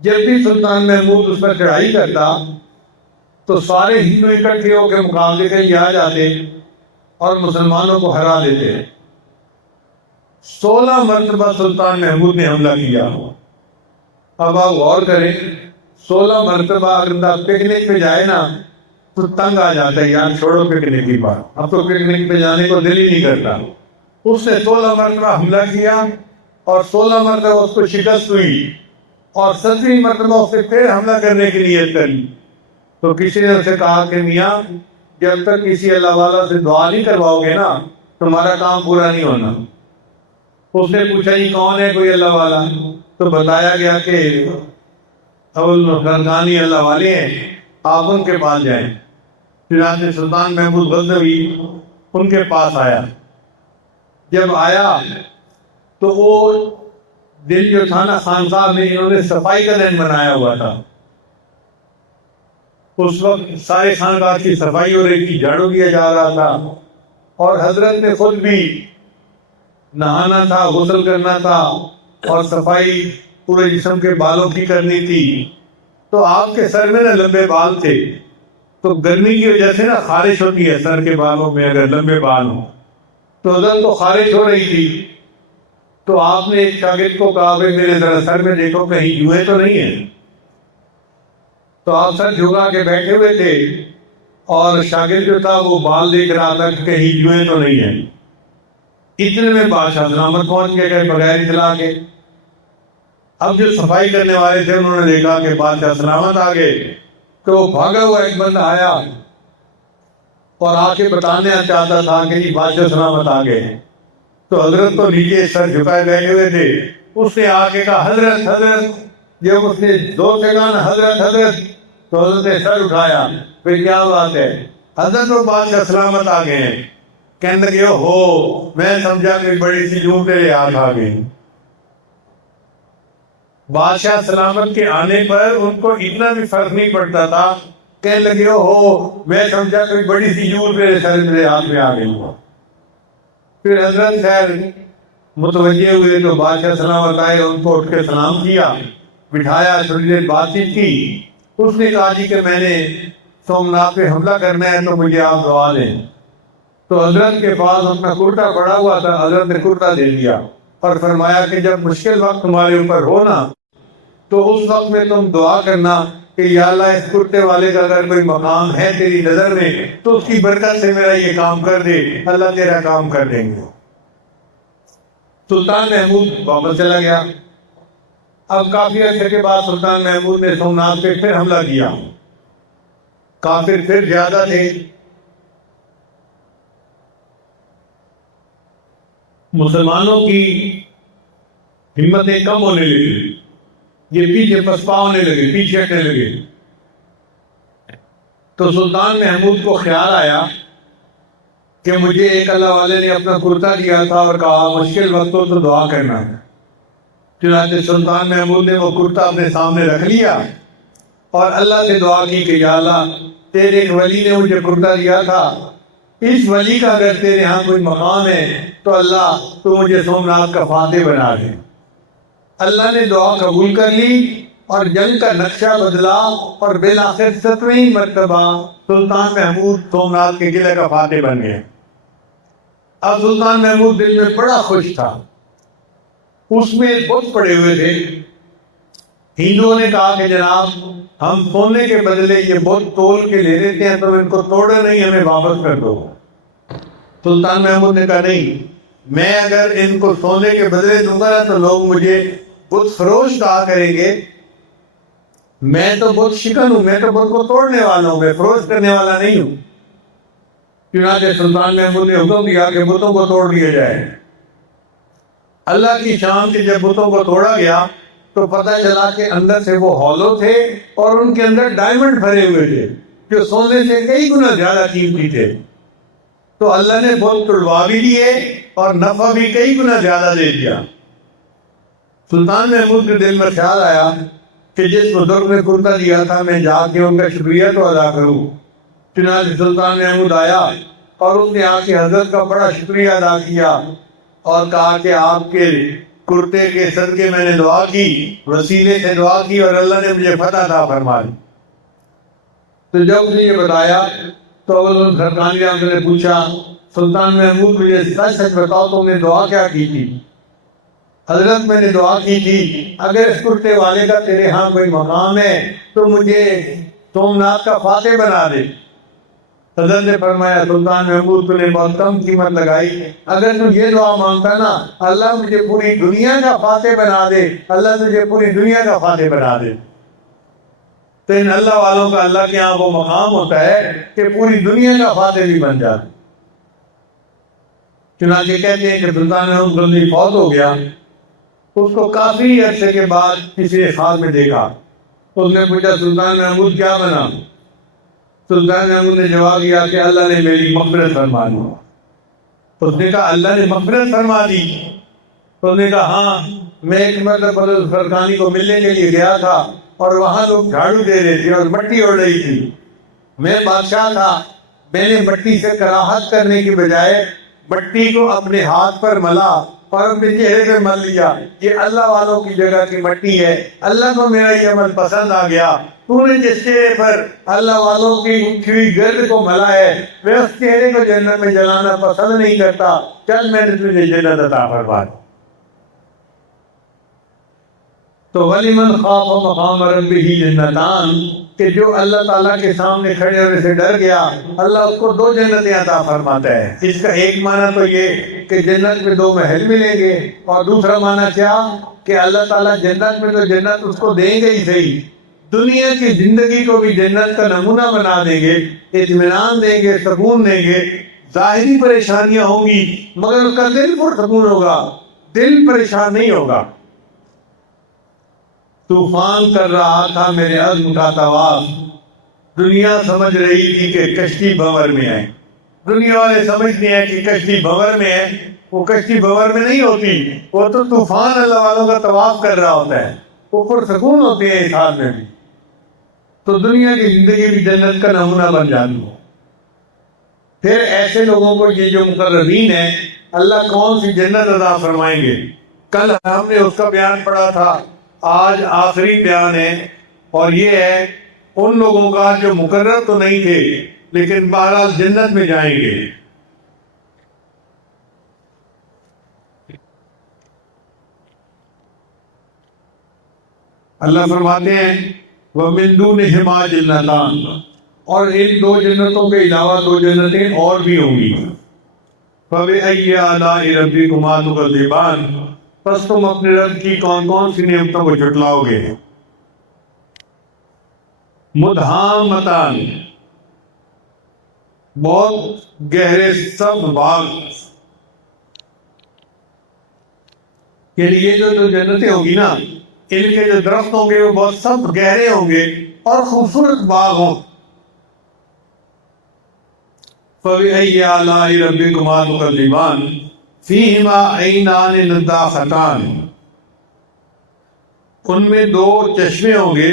جب بھی سلطان محمود اس پر چڑھائی کرتا تو سارے ہندو اکٹھے ہو کے مقابلے کے لیے آ جاتے اور مسلمانوں کو ہرا دیتے۔ 16 مرتبہ سلطان محمود نے حملہ کیا۔ اب آپ غور کریں، 16 مرتبہ اگر پکنک پہ جائے نا تو تنگ آ جاتا ہے، یار چھوڑو پکنک کی بات، اب تو پکنک پہ جانے کو دل ہی نہیں کرتا۔ اس نے 16 مرتبہ حملہ کیا اور 16 مرتبہ اس کو شکست ہوئی، اور 7ویں مرتبہ اس نے پھر حملہ کرنے کی نیت کری۔ تو کسی نے اسے کہا کہ میاں جب تک کسی اللہ والا سے دعا نہیں کرواؤ گے نا تمہارا کام پورا نہیں ہونا۔ اس نے پوچھا یہ کون ہے کوئی اللہ والا؟ تو بتایا گیا کہ خرقانی اللہ والے ہیں، آپ ان کے پاس جائیں۔ چنانچہ سلطان محمود غزنوی ان کے پاس آیا۔ جب آیا تو وہ دن جو تھا نا، خان صاحب نے انہوں نے صفائی کا دن بنایا ہوا تھا۔ اس وقت سارے خانقاہ کی صفائی ہو رہی تھی، جھاڑو دیا جا رہا تھا، اور حضرت نے خود بھی نہانا تھا، غسل کرنا تھا، اور صفائی پورے جسم کے بالوں کی کرنی تھی۔ تو آپ کے سر میں نا لمبے بال تھے، تو گرمی کی وجہ سے نا خارش ہوتی ہے سر کے بالوں میں اگر لمبے بال ہوں، تو حضرت کو خارش ہو رہی تھی۔ تو آپ نے ایک شاگرد کو کہا کہ میرے ذرا سر میں دیکھو کہیں جوئیں تو نہیں ہیں۔ تو آپ سر جھکا کے بیٹھے ہوئے تھے، اور شاگرد جو تھا وہ بال دیکھ رہا تھا کہ کہیں جوئیں تو نہیں ہیں۔ اتنے میں بادشاہ سلامت پہنچ کے گئے بغیر اطلاع کے۔ اب جو صفائی کرنے والے تھے انہوں نے دیکھا کہ بادشاہ سلامت آ گئے، تو بھاگا ہوا ایک بندہ آیا اور آ کے بتانا چاہتا تھا کہ جی بادشاہ سلامت آ گئے ہیں۔ تو حضرت تو نیچے سر جھکائے بیٹھے ہوئے تھے۔ اس نے آ کے کہا حضرت حضرت، جب اس نے زور سے کہا نا حضرت حضرت، تو حضرت نے سر اٹھایا، پھر کیا بات ہے؟ حضرت وہ بادشاہ سلامت آ گئے ہیں۔ کہنے لگے ہو میں سمجھا کہ بڑی سی جوں تیرے ہاتھ آ گئی۔ بادشاہ سلامت کے آنے پر ان کو اتنا بھی فرق نہیں پڑتا تھا، کہنے لگے ہو میں سمجھا کہ بڑی سی جوں میرے سر میرے ہاتھ میں آ گئی۔ پھر حضرت خیر متوجہ ہوئے تو بادشاہ سلامت آئے، ان کو اٹھ کے سلام کیا، بٹھایا، تھوڑی دیر بات چیت کی۔ اس نے کہا جی کہ میں نے سومناتھ پہ حملہ کرنا ہے تو مجھے آپ دعا دیں۔ تو حضرت کے پاس اپنا کرتا پڑا ہوا تھا، حضرت نے کرتا دے دیا اور فرمایا کہ جب مشکل وقت تمہارے اوپر ہو نا تو اس وقت میں تم دعا کرنا کہ یا اللہ اس کرتے والے کا اگر کوئی مقام ہے تیری نظر میں تو اس کی برکت سے میرا یہ کام کر دے، اللہ تیرا کام کر دیں گے۔ سلطان محمود واپس چلا گیا۔ اب کافی عرصے کے بعد سلطان محمود نے سومناتھ پہ پھر حملہ کیا۔ کافر پھر زیادہ تھے، مسلمانوں کی ہمتیں کم ہونے لگی، یہ پیچھے پسپا ہونے لگے، پیچھے ہٹنے لگے۔ تو سلطان محمود کو خیال آیا کہ مجھے ایک اللہ والے نے اپنا کرتا دیا تھا اور کہا مشکل وقتوں تو دعا کرنا ہے۔ چنانچہ سلطان محمود نے وہ کرتا اپنے سامنے رکھ لیا اور اللہ سے دعا کی کہ یا اللہ تیرے ایک ولی نے مجھے کرتا دیا تھا، اس ولی کا اگر تیرے ہاں کوئی مقام ہے تو اللہ تو مجھے سومناتھ کا فاتح بنا دے۔ اللہ نے دعا قبول کر لی اور جنگ کا نقشہ بدلا، اور بالآخر 7ویں مرتبہ سلطان محمود سومناتھ کے قلعے کا فاتح بن گئے۔ اب سلطان محمود دل میں بڑا خوش تھا۔ اس میں بت پڑے ہوئے تھے۔ ہندوؤں نے کہا کہ جناب ہم سونے کے بدلے یہ بت تول کے لے لیتے ہیں، تو ان کو توڑے نہیں، ہمیں واپس کر دو۔ سلطان محمود نے کہا نہیں، میں اگر ان کو سونے کے بدلے دوں گا تو لوگ مجھے بت فروش کہا کریں گے۔ میں تو بت شکن ہوں، میں تو بت کو توڑنے والا ہوں، میں فروش کرنے والا نہیں ہوں۔ چنانچہ سلطان محمود نے حکم دیا کہ بتوں کو توڑ دیا جائے۔ اللہ کی شان کے جب بتوں کو توڑا گیا تو پتہ چلا کہ اندر سے وہ ہولو تھے اور ان کے اندر ڈائمنڈ بھرے ہوئے تھے جو سونے سے کئی گنا زیادہ قیمتی تھے۔ تو اللہ نے بت توڑوا بھی دیے اور نفع بھی کئی گنا زیادہ دے دیا۔ سلطان محمود کے دل میں خیال آیا کہ جس بزرگ نے کرتا دیا تھا میں جا کے ان کا شکریہ تو ادا کروں۔ چنانچہ سلطان محمود آیا اور اس نے آ کے حضرت کا بڑا شکریہ ادا کیا اور کہا کہ آپ کے کرتے کے صدقے میں نے دعا کی، وسیلے سے دعا کی اور اللہ نے مجھے فتح عطا فرمائی۔ تو جب اس نے یہ بتایا تو خرقانی رحمت نے پوچھا سلطان محمود مجھے سچ سچ بتاؤ تم نے دعا کیا کی تھی؟ حضرت میں نے دعا کی تھی اگر اس کرتے والے کا تیرے ہاں کوئی مقام ہے تو مجھے سومناتھ کا فاتح بنا دے۔ حضرت نے فرمایا سلطان محمود تو نے بہت کم قیمت لگائی، اگر تو یہ دعا مانگتا نا اللہ مجھے پوری دنیا کا فاتح بنا دے، اللہ تجھے پوری دنیا کا فاتح بنا دے۔ تو ان اللہ والوں کا اللہ کے ہاں وہ مقام ہوتا ہے کہ پوری دنیا کا فاتح بھی بن جاتا۔ چنانچہ کہتے ہیں کہ سلطان محمود غزنوی فوت ہو گیا، اس کو کافی عرصے کے بعد کسی نے خواب میں دیکھا۔ اس نے پوچھا سلطان محمود کیا بنا؟ سلطان محمود نے جواب دیا کہ اللہ نے میری مغفرت فرما دی۔ اس نے کہا اللہ نے مغفرت فرما دی؟ اس نے کہا ہاں، میں ایک مرتبہ فرقانی کو ملنے کے لیے گیا تھا اور وہاں لوگ جھاڑو دے رہے تھے اور مٹی اڑ رہی تھی۔ میں بادشاہ تھا، میں نے مٹی سے کراہت کرنے کی بجائے مٹی کو اپنے ہاتھ پر ملا اور اپنے چہرے پہ مل لیا، یہ اللہ والوں کی جگہ کی مٹی ہے، اللہ کو میرا یہ عمل پسند آ گیا۔ تو نے جس چہرے پر اللہ والوں کی اٹھی ہوئی گرد کو ملا ہے، میں اس چہرے کو جنت میں جلانا پسند نہیں کرتا، چل میں نے تجھے جنت عطا فرما دی۔ تو وَلِمَنْ خَافَ مَقَامَ رَبِّهِ جَنَّتَانِ، کہ جو اللہ تعالیٰ کے سامنے کھڑے ہونے سے ڈر گیا، اللہ اس کو 2 جنتیں عطا فرماتا ہے۔ اس کا ایک معنی تو یہ کہ جنت میں 2 محل ملیں گے، اور دوسرا معنی کیا کہ اللہ تعالیٰ جنت میں تو جنت اس کو دیں گے ہی صحیح، دنیا کی زندگی کو بھی جنت کا نمونہ بنا دیں گے، اطمینان دیں گے، سکون دیں گے۔ ظاہری پریشانیاں ہوں گی مگر اس کا دل پرسکون ہوگا، دل پریشان نہیں ہوگا۔ طوفان کر رہا تھا میرے عزم کا طواف، دنیا سمجھ رہی تھی کہ کشتی بھنور میں ہے۔ دنیا والے سمجھتے ہیں کہ کشتی بھنور میں ہے، وہ کشتی بھنور میں نہیں ہوتی، وہ تو طوفان اللہ والوں کا طواف کر رہا ہوتا ہے، وہ پرسکون ہوتے ہیں اس حال میں بھی۔ تو دنیا کی زندگی بھی جنت کا نمونہ بن جاتی ہے۔ پھر ایسے لوگوں کو یہ جو مقربین ہیں، اللہ کون سی جنت عطا فرمائیں گے؟ کل ہم نے اس کا بیان پڑھا تھا، آج آخری بیان ہے، اور یہ ہے ان لوگوں کا جو مقرر تو نہیں تھے لیکن بہرحال جنت میں جائیں گے۔ اللہ فرماتے ہیں وَمِن دُونِهِمَا جَنَّتَانِ، اور ان 2 جنتوں کے علاوہ 2 جنتیں اور بھی ہوں گی۔ فَبِأَيِّ آلَاءِ رَبِّكُمَا تُكَذِّبَانِ، پس تم اپنے رب کی کون کون سی نعمتوں کو جھٹلاؤ گے؟ مدھامتان، بہت گہرے سبز باغ، یعنی یہ جو جنتیں ہوں گی نا، ان کے جو درخت ہوں گے وہ بہت سبز گہرے ہوں گے اور خوبصورت باغ ہوں۔ فَبِأَيِّ آلَاءِ رَبِّكُمَا تُكَذِّبَانِ فِيهِمَا عَيْنَانِ نَضَّاخَتَانِ، ان میں 2 چشمے ہوں گے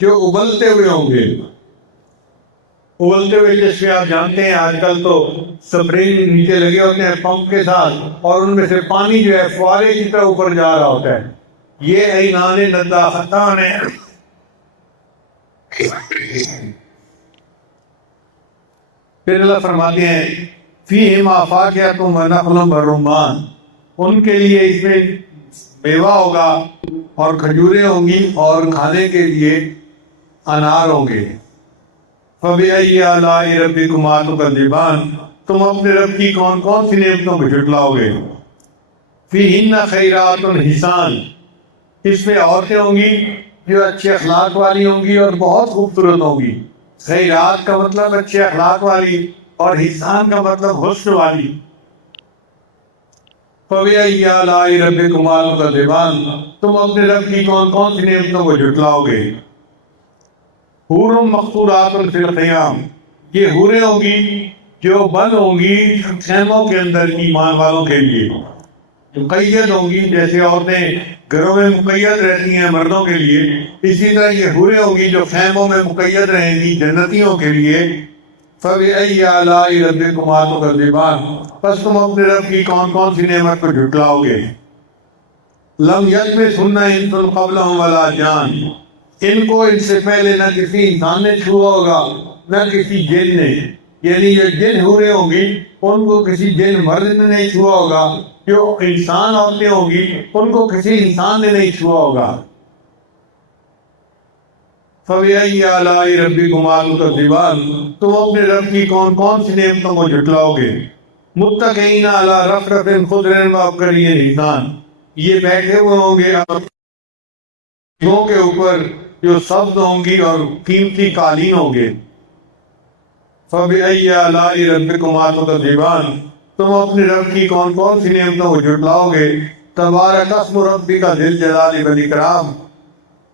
جو ابلتے ہوئے ہوں گے۔ ابلتے ہوئے چشمے آپ جانتے ہیں آج کل تو سپرنگ نیچے لگے ہوتے ہیں پمپ کے ساتھ، اور ان میں سے پانی جو ہے فوارے کی طرح اوپر جا رہا ہوتا ہے، یہ عینان نضاختان ہے۔ پھر اللہ فرماتے ہیں فیہما فاکہۃ ونخل ورمان، ان کے لیے اس میں میوہ ہوگا اور کھجوریں ہوں گی اور کھانے کے لیے انار ہوں گے۔ فَبِأَيِّ آلَاءِ رَبِّكُمَا تُكَذِّبَانِ، تم اپنے رب کی کون کون سی نعمتوں کو جھٹلاؤ گے؟ فِيهِنَّ خَيْرَاتٌ حِسَانٌ، اس میں عورتیں ہوں گی جو اچھے اخلاق والی ہوں گی اور بہت خوبصورت ہوں گی۔ خیرات کا مطلب اچھے اخلاق والی، اور حسان کا مطلب حسن والی۔ فَبِأَيِّ آلَاءِ رَبِّكُمَا تُكَذِّبَانِ، تم اپنے رب کی کون کون سی نعمتوں کو جھٹلاؤ گے؟ حور مقصورات فی الخیام، یہ حوریں ہوں گی جو بند ہوں گی خیموں کے اندر ایمان والوں کے لیے، مقید ہوں گی، جیسے عورتیں گھروں میں مقید رہتی ہیں مردوں کے لیے، اسی طرح یہ حوریں ہوں گی جو خیموں میں مقید رہیں گی جنتیوں کے لیے۔ فَبِأَيِّ آلَاءِ رَبِّكُمَا تُكَذِّبَانِ، پس تم اپنے رب کی کون کون سی نعمت کو جھٹلاؤ گے؟ لَمْ يَطْمِثْهُنَّ إِنسٌ قَبْلَهُمْ وَلَا جَانٌ، ان کو ان سے پہلے نہ کسی انسان نے چھوا ہوگا نہ کسی جن نے، یعنی یہ جن حوریں ہوں گی ان کو کسی جن مرد نے نہیں چھوا ہوگا، جو انسان عورتیں ہوں گی ان کو کسی انسان نے نہیں چھوا ہوگا۔ فَبِأَيِّ آلَاءِ رَبِّكُمَا تُكَذِّبَانِ، تم اپنے رب کی کون کون سی نعمتوں کو جھٹلاؤ گے؟ مُتَّكِئِينَ عَلَىٰ رَفْرَفٍ خُضْرٍ وَأَبْقَرِيٍّ حِسَانٍ، یہ بیٹھے ہوئے ہوں گے اپنوں کے اوپر جو سبز ہوں گی اور قیمتی قالین ہوں گے۔ فَبِأَيِّ آلَاءِ رَبِّكُمَا تُكَذِّبَانِ، تم اپنے رب کی کون کون سی نعمتوں کو جھٹلاؤ گے؟ تبارک اسم ربک ذی الجلال والاکرام،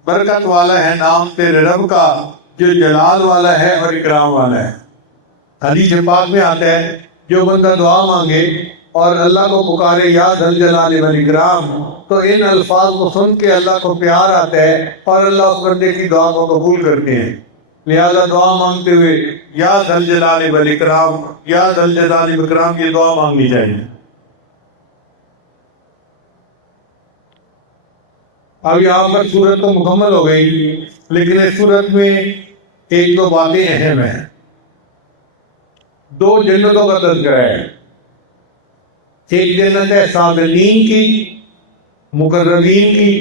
برکت والا ہے نام تیرے رب کا جو جلال والا ہے اور اکرام والا ہے۔ حدیث پاک میں آتا ہے جو بندہ دعا مانگے اور اللہ کو پکارے یا ذی الجلال والاکرام، تو ان الفاظ کو سن کے اللہ کو پیار آتا ہے اور اللہ اس بندے کی دعا کو قبول کرتے ہیں۔ لہذا دعا مانگتے ہوئے یا ذی الجلال والاکرام، یا ذی الجلال والاکرام یہ دعا مانگنی چاہیے۔ اب یہاں پر سورت تو مکمل ہو گئی، لیکن اس سورت میں ایک دو باتیں اہم ہیں۔ دو جنتوں کا تذکرہ ہے، ایک جنت ہے صابرین کی، مقربین کی،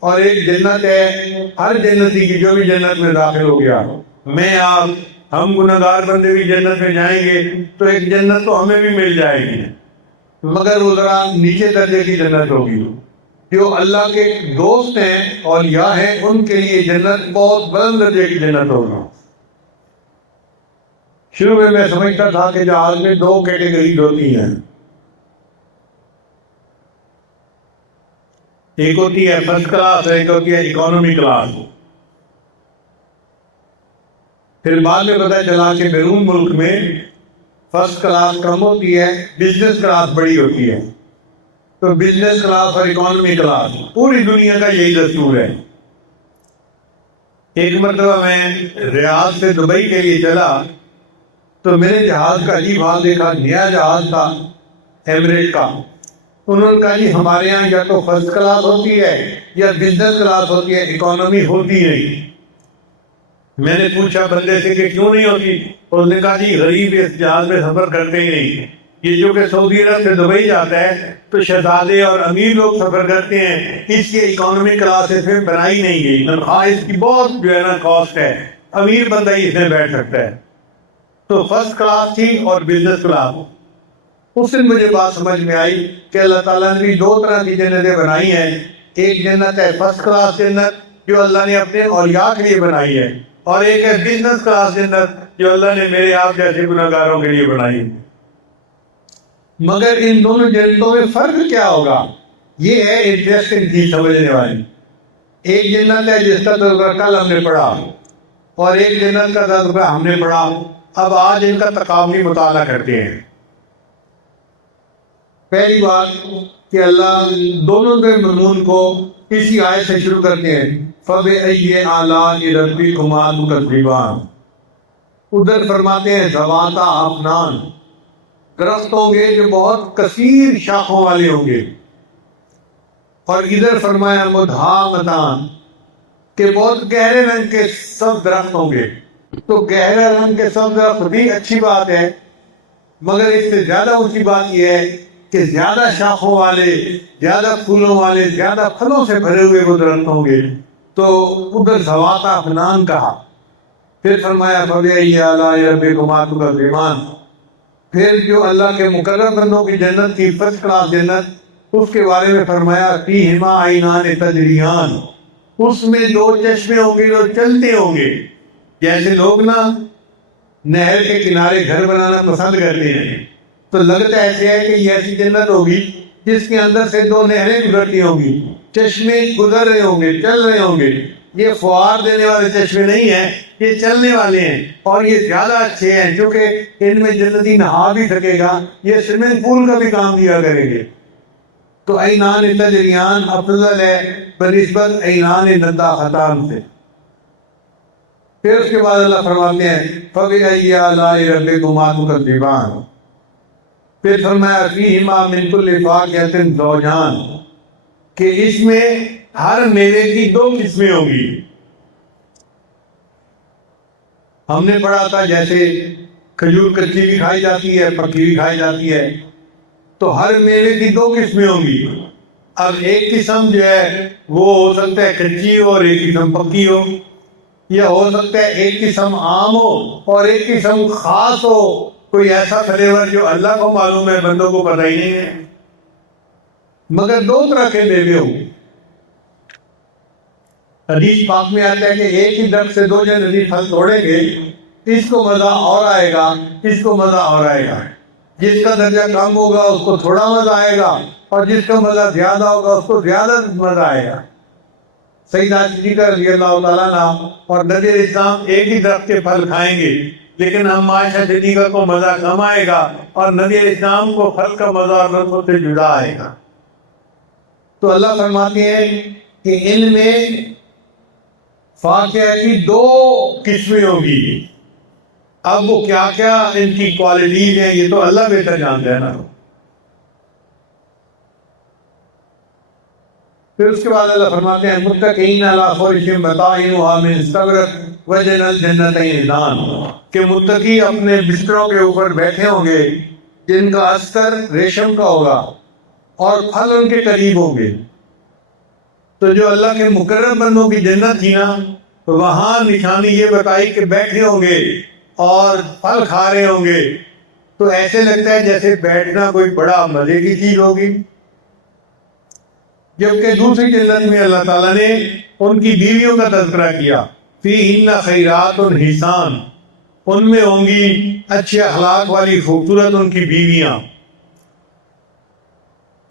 اور ایک جنت ہے ہر جنتی کی جو بھی جنت میں داخل ہو گیا۔ میں آپ ہم گناہگار بندے بھی جنت میں جائیں گے تو ایک جنت تو ہمیں بھی مل جائے گی، مگر وہ ذرا نیچے درجے کی جنت ہوگی۔ جو اللہ کے دوست ہیں اولیاء ہیں ان کے لیے جنت بہت بلند درجے کی جنت ہوگی۔ شروع میں سمجھتا تھا کہ جہاز میں دو کیٹیگریز ہوتی ہیں، ایک ہوتی ہے فرسٹ کلاس، ایک ہوتی ہے اکانومی کلاس۔ پھر بعد میں پتہ چلا کہ بیرون ملک میں فرسٹ کلاس کم ہوتی ہے، بزنس کلاس بڑی ہوتی ہے۔ تو بزنس کلاس اور اکانومی کلاس پوری دنیا کا یہی دستور ہے۔ ایک مرتبہ میں ریاض سے دبئی کے لیے چلا تو میں نے جہاز کا عجیب حال دیکھا، نیا جہاز تھا ایمریٹ کا۔ انہوں نے کہا جی ہمارے یہاں یا تو فرسٹ کلاس ہوتی ہے یا بزنس کلاس ہوتی ہے، اکانومی ہوتی نہیں۔ میں نے پوچھا بندے سے کہ کیوں نہیں ہوتی؟ اس نے کہا جی غریب اس جہاز میں سفر کرتے ہی نہیں۔ یہ جو کہ سعودی عرب سے دبئی جاتا ہے تو شہزادے اور امیر لوگ سفر کرتے ہیں، اس کی اکانومی کلاس اس میں بنائی نہیں گئی، تنخواہ اس کی بہت جو ہے نا کاسٹ ہے، امیر بندہ ہی اس میں بیٹھ سکتا ہے۔ تو فرسٹ کلاس تھی اور بزنس کلاس۔ اس دن مجھے بات سمجھ میں آئی کہ اللہ تعالیٰ نے بھی دو طرح کی جنتیں بنائی ہیں، ایک جنت ہے فرسٹ کلاس جنت جو اللہ نے اپنے اولیاء کے لیے بنائی ہے، اور ایک ہے بزنس کلاس جنت جو اللہ نے میرے آپ جیسے گناہگاروں کے لیے بنائی۔ مگر ان دونوں جنتوں میں فرق کیا ہوگا؟ یہ ہے انٹرسٹنگ چیز سمجھنے والی۔ ایک جنت ہے جس کا تذکرہ کل ہم نے پڑھا، اور ایک جنت کا تذکرہ ہم نے پڑھا۔ اب آج ان کا تقابلی مطالعہ کرتے ہیں۔ پہلی بات کہ اللہ دونوں کے مضمون کو اسی آیت سے شروع کرتے ہیں، فَبِأَيِّ آلَاءِ رَبِّكُمَا تُكَذِّبَانِ۔ ادھر فرماتے ہیں ذواتا افنان، درخت ہوں گے جو بہت کثیر شاخوں والے ہوں گے، اور ادھر فرمایا مدھامتان کہ بہت گہرے رنگ کے سب درخت ہوں گے۔ تو گہرے رنگ کے سب درخت بھی اچھی بات ہے، مگر اس سے زیادہ اونچی بات یہ ہے کہ زیادہ شاخوں والے، زیادہ پھولوں والے، زیادہ پھلوں سے بھرے ہوئے وہ درخت ہوں گے۔ تو ادھر ذواتا افنان کہا، پھر فرمایا فَبِأَيِّ آلَاءِ رَبِّكُمَا تُكَذِّبَانِ۔ پھر جو اللہ کے مقرب بندوں کی جنت کی فرسٹ کلاس جنت، اس کے بارے میں فرمایا فِيهِمَا عَيْنَانِ تَجْرِيَانِ، اس میں دو چشمے ہوں گے جو چلتے ہوں گے۔ جیسے لوگ نا نہر کے کنارے گھر بنانا پسند کرتے ہیں، تو لگتا ایسے ہے کہ یہ ایسی جنت ہوگی جس کے اندر سے دو نہریں گزرتی ہوں گی، چشمے گزر رہے ہوں گے، چل رہے ہوں گے۔ یہ فوار دینے والے چشمے نہیں ہیں، یہ چلنے والے ہیں، اور یہ زیادہ اچھے ہیں کیونکہ ان میں جنتی نہا بھی سکے گا، یہ سوئمنگ پول کا بھی کام دیا کریں گے۔ تو عینان تجریان افضل ہے بنسبت عینان نداختان سے۔ پھر اس کے بعد اللہ فرماتے ہیں فَبِأَيِّ آلَاءِ رَبِّكُمَا تُكَذِّبَانِ۔ پھر فرمایا فِيهِمَا مِن كُلِّ فَاكِهَةٍ زَوْجَانِ، کہ اس میں ہر میوے کی دو قسمیں ہوں گی۔ ہم نے پڑھا تھا جیسے کھجور کچی بھی کھائی جاتی ہے، پکی بھی کھائی جاتی ہے، تو ہر میوے کی دو قسمیں ہوں گی۔ اب ایک قسم جو ہے وہ ہو سکتا ہے کچی ہو اور ایک قسم پکی ہو، یا ہو سکتا ہے ایک قسم عام ہو اور ایک قسم خاص ہو، کوئی ایسا فلیور جو اللہ کو معلوم ہے بندوں کو پتہ ہی نہیں ہے، مگر دو طرح کے میوے ہوں۔ حدیث پاک میں آتا ہے کہ ایک ہی درخت سے دو جنتی پھل توڑیں گے، اس کو مزہ اور آئے گا، اس کو مزہ اور آئے گا۔ جس کا درجہ کم ہوگا اس کو تھوڑا مزہ آئے گا، اور جس کا مزہ زیادہ ہوگا اس کو زیادہ مزہ آئے گا۔ سیدنا صدیقہ رضی اللہ تعالیٰ عنہ اور نبی علیہ السلام ایک ہی درخت کے پھل کھائیں گے، لیکن ہم عائشہ صدیقہ کو مزہ کم آئے گا اور نبی علیہ السلام کو پھل کا مزہ اور لطف سے جدا آئے گا۔ تو اللہ فرماتے ہیں کہ ان میں فاقہ کی دو قسمیں ہوگی۔ اب وہ کیا کیا ان کی کوالٹیز ہیں یہ تو اللہ بہتر جانتا ہے نا۔ پھر اس کے بعد اللہ فرماتے ہیں متکئین علی فرش بطائنها من استبرق وجنى الجنتین دان، کہ متقی اپنے بستروں کے اوپر بیٹھے ہوں گے جن کا استر ریشم کا ہوگا اور پھل ان کے قریب ہوں گے۔ تو جو اللہ کے مقرب بندوں کی جنت تھی نا، وہاں نشانی یہ بتائی کہ بیٹھے ہوں گے اور پھل کھا رہے ہوں گے، تو ایسے لگتا ہے جیسے بیٹھنا کوئی بڑا مزے کی چیز ہوگی۔ جبکہ دوسری جنت میں اللہ تعالیٰ نے ان کی بیویوں کا تذکرہ کیا، فیہن خیرات حسان، ان میں ہوں گی اچھے اخلاق والی خوبصورت ان کی بیویاں۔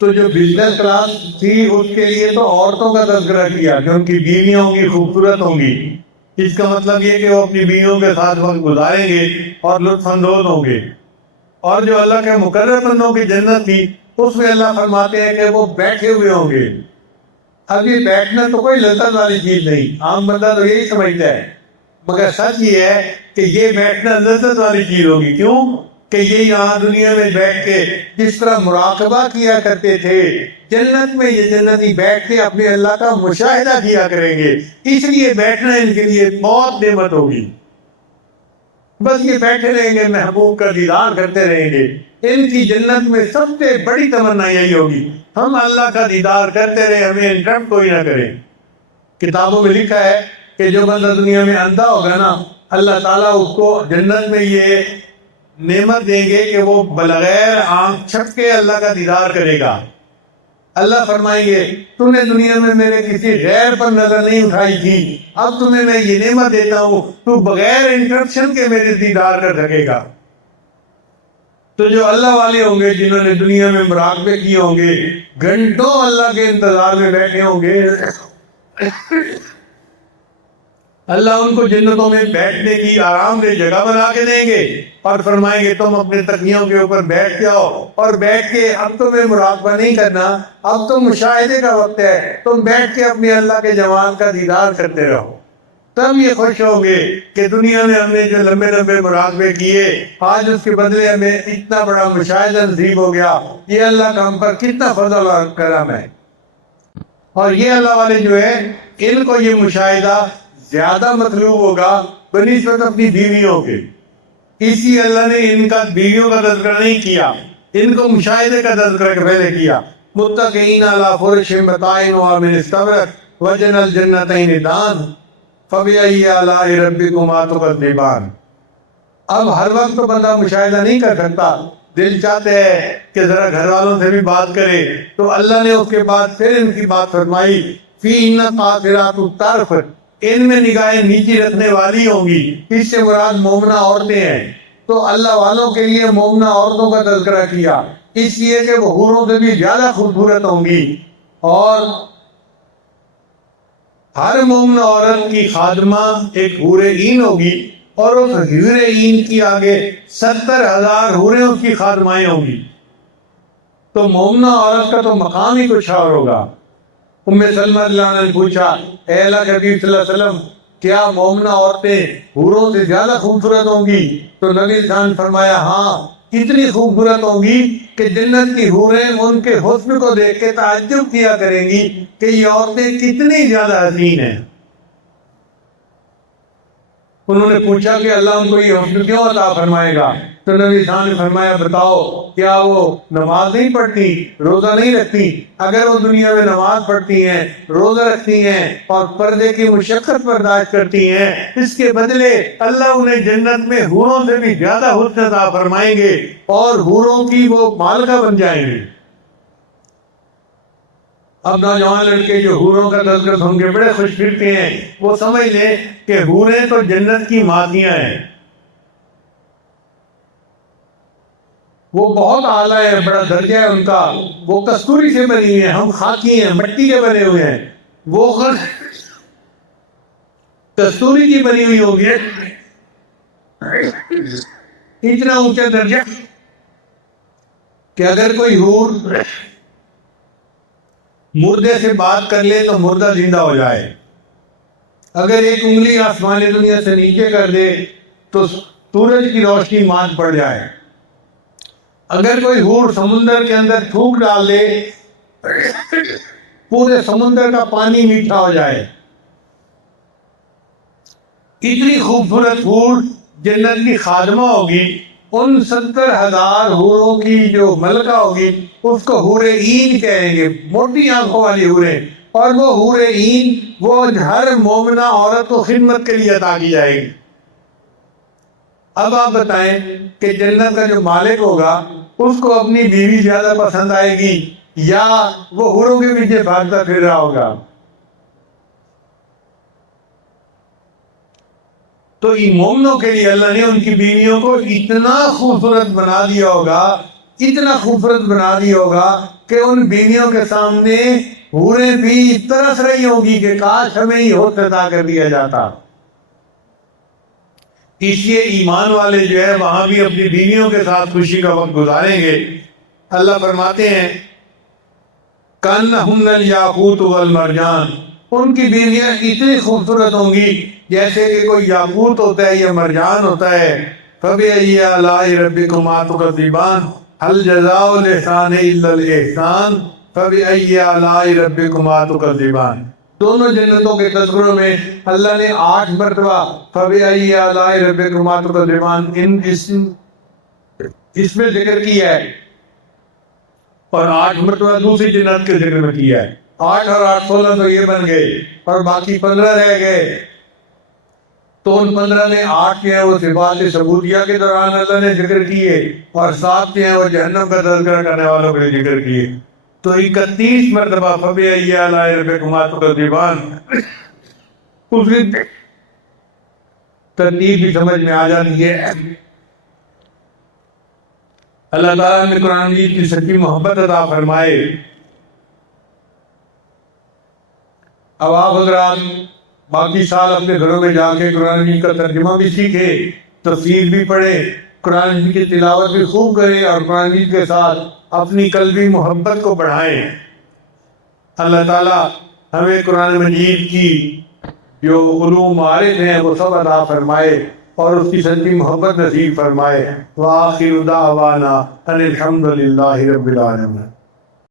تو جو بزنس کلاس تھی اس کے لیے تو عورتوں کا تذکرہ کیا کہ ان کی بیویاں ہوں گی، خوبصورت ہوں گی۔ اس کا مطلب یہ کہ وہ اپنی بیویوں کے ساتھ وقت گزاریں گے اور لطف اندوز ہوں گے۔ اور جو اللہ کے مقرر بندوں کی جنت تھی اس میں اللہ فرماتے ہیں کہ وہ بیٹھے ہوئے ہوں گے۔ اب یہ بیٹھنا تو کوئی لذت والی چیز نہیں، عام بندہ تو یہی سمجھتا ہے، مگر سچ یہ ہے کہ یہ بیٹھنا لذت والی چیز ہوگی۔ کیوں کہ یہ یہاں دنیا میں بیٹھ کے جس طرح مراقبہ کیا کرتے تھے، جنت میں یہ جنتی بیٹھ کے اپنے اللہ کا مشاہدہ کیا کریں گے، اس لیے بیٹھنا ان کے لیے بہت نعمت ہوگی۔ بس یہ بیٹھے رہیں گے، محبوب کا دیدار کرتے رہیں گے۔ ان کی جنت میں سب سے بڑی تمنا یہی ہوگی ہم اللہ کا دیدار کرتے رہیں، ہمیں انٹرپٹ کوئی نہ کرے۔ کتابوں میں لکھا ہے کہ جو بندہ دنیا میں اندھا ہوگا نا، اللہ تعالیٰ اس کو جنت میں یہ نعمت دیں گے کہ وہ بغیر آنکھ چھپکے اللہ کا دیدار کرے گا۔ اللہ فرمائیں گے تو نے دنیا میں میرے کسی غیر پر نظر نہیں اٹھائی تھی، اب تمہیں میں یہ نعمت دیتا ہوں تو بغیر انٹرپشن کے میرے دیدار کر سکے گا۔ تو جو اللہ والے ہوں گے، جنہوں نے دنیا میں مراقبے کیے ہوں گے، گھنٹوں اللہ کے انتظار میں بیٹھے ہوں گے، اللہ ان کو جنتوں میں بیٹھنے کی آرام دہ جگہ بنا کے دیں گے اور فرمائیں گے تم اپنے تکیوں کے اوپر بیٹھ جاؤ، اور بیٹھ کے اب تمہیں مراقبہ نہیں کرنا، اب تو مشاہدے کا وقت ہے، تم بیٹھ کے اپنے اللہ کے جمال کا دیدار کرتے رہو۔ تب یہ خوش ہوں گے کہ دنیا میں ہم نے جو لمبے لمبے مراقبے کیے، آج اس کے بدلے ہمیں اتنا بڑا مشاہدہ نصیب ہو گیا، یہ اللہ کا ہم پر کتنا فضل اور کرم ہے۔ اور یہ اللہ والے جو ہیں ان کو یہ مشاہدہ زیادہ مطلوب ہوگا بنسبت اپنی بیویوں کے، اس لیے اللہ نے ان کا بیویوں کا تذکرہ نہیں کیا، ان کو مشاہدے کا تذکرہ پہلے کیا۔ متکئین علی فرش بطائنها من استبرق وجنى الجنتین دان فبأي آلاء ربكما تكذبان۔ اب ہر وقت تو بندہ مشاہدہ نہیں کر سکتا، دل چاہتے ہے کہ ذرا گھر والوں سے بھی بات کرے، تو اللہ نے اس کے بعد پھر ان کی بات فرمائی، فیہن قاصرات الطرف، ان میں نگاہیں نیچی رکھنے والی ہوں گی، اس سے مراد مومنہ عورتیں ہیں۔ تو اللہ والوں کے لیے مومنہ عورتوں کا تذکرہ کیا، اس لیے کہ وہ حوروں سے بھی زیادہ خوبصورت ہوں گی، اور ہر مومنہ عورت کی خادمہ ایک حور عین ہوگی، اور اس حور عین کی آگے 70,000 حوریں اس کی خادمائیں ہوں گی۔ تو مومنہ عورت کا تو مقام ہی کچھ اور ہوگا۔ ام سلمہ رضی اللہ عنہا نے پوچھا، اے اللہ کے حبیب صلی اللہ علیہ وسلم، کیا مومنہ عورتیں حوروں سے زیادہ خوبصورت ہوں گی؟ تو نبی صلی اللہ علیہ وسلم نے فرمایا ہاں، اتنی خوبصورت ہوں گی کہ جنت کی حوریں ان کے حسن کو دیکھ کے تعجب کیا کریں گی کہ یہ عورتیں کتنی زیادہ حسین ہیں۔ انہوں نے پوچھا کہ اللہ ان کو یہ حسن کیوں عطا فرمائے گا؟ تو نبی صلی اللہ علیہ وسلم نے فرمایا بتاؤ، کیا وہ نماز نہیں پڑھتی، روزہ نہیں رکھتی؟ اگر وہ دنیا میں نماز پڑھتی ہیں، روزہ رکھتی ہیں اور پردے کی مشقت برداشت کرتی ہیں، اس کے بدلے اللہ انہیں جنت میں حوروں سے بھی زیادہ حسن عطا فرمائیں گے اور حوروں کی وہ مالکہ بن جائیں گے۔ اب نوجوان لڑکے جو حوروں کا تذکرہ سن کے بڑے خوش پھرتے ہیں، وہ سمجھ لیں کہ حوریں تو جنت کی مادیاں ہیں۔ وہ بہت اعلیٰ ہے، بڑا درجہ ہے ان کا، وہ کستوری سے بنی ہوئی ہیں، ہم خاکی ہیں، مٹی کے بنے ہوئے ہیں، وہ کستوری کی بنی ہوئی ہوگی، اتنا اونچا درجہ کہ اگر کوئی حور مردے سے بات کر لے تو مردہ زندہ ہو جائے، اگر ایک انگلی آسمان دنیا سے نیچے کر دے تو سورج کی روشنی مات پڑ جائے، اگر کوئی حور سمندر کے اندر تھوک ڈال دے پورے سمندر کا پانی میٹھا ہو جائے، اتنی خوبصورت حور جنت کی خادمہ ہوگی، ان 70,000 حوروں کی جو ملکہ ہوگی اس کو حور عین کہیں گے، موٹی آنکھوں والی حوریں، اور وہ حور عین وہ ہر مومنہ عورت کو خدمت کے لیے عطا کی جائے گی۔ اب آپ بتائیں کہ جنت کا جو مالک ہوگا اس کو اپنی بیوی زیادہ پسند آئے گی یا وہ حوروں کے پیچھے بھاگتا پھر رہا ہوگا؟ تو ان مومنوں کے لیے اللہ نے ان کی بیویوں کو اتنا خوبصورت بنا دیا ہوگا، اتنا خوبصورت بنا دیا ہوگا کہ ان بیویوں کے سامنے حوریں بھی ترس رہی ہوں گی کہ کاش ہمیں ہی حسن عطا کر دیا جاتا۔ اس لیے ایمان والے جو ہے وہاں بھی اپنی بیویوں کے ساتھ خوشی کا وقت گزاریں گے۔ اللہ فرماتے ہیں کأنہن الیاقوت والمرجان، ان کی بیویاں اتنی خوبصورت ہوں گی جیسے کہ کوئی یاقوت ہوتا ہے یا مرجان ہوتا ہے۔ فبأي آلاء ربكما تكذبان هل جزاء الإحسان إلا الإحسان فبأي آلاء ربكما تكذبان۔ دونوں جنتوں کے تذکروں میں اللہ نے 8 مرتبہ فبأي آلاء ربكما تكذبان اس میں ذکر کیا ہے، اور 8 مرتبہ دوسری جنت کے ذکر میں کیا ہے۔ 8 اور 8 16 تو یہ بن گئے، اور باقی 15 رہ گئے۔ تو ان 15 میں 8 کے ہیں وہ صفات ثبوتیہ کے دوران اللہ نے ذکر کیے، اور 7 کے ہیں وہ جہنم کا تذکرہ کرنے والوں کے ذکر کیے۔ تو 31 مرتبہ فبأي آلاء ربكما تكذبان، اس کی ترتیب بھی سمجھ میں آ جاتی ہے۔ اللہ تعالیٰ نے قرآن مجید کی سچی محبت عطا فرمائے۔ اب آپ حضرات باقی سال اپنے گھروں میں جا کے قرآن مجید کا ترجمہ بھی سیکھیں، تفسیر بھی پڑھیں، قرآن مجید کی تلاوت بھی خوب کریں، اور قرآن مجید کے ساتھ اپنی قلبی محبت کو بڑھائیں۔ اللہ تعالیٰ ہمیں قرآن مجید کی جو علوم معارف ہیں وہ سب عطا فرمائے اور اس کی سچی محبت نصیب فرمائے۔ وآخر دعوانا ان الحمد للہ رب العالمین۔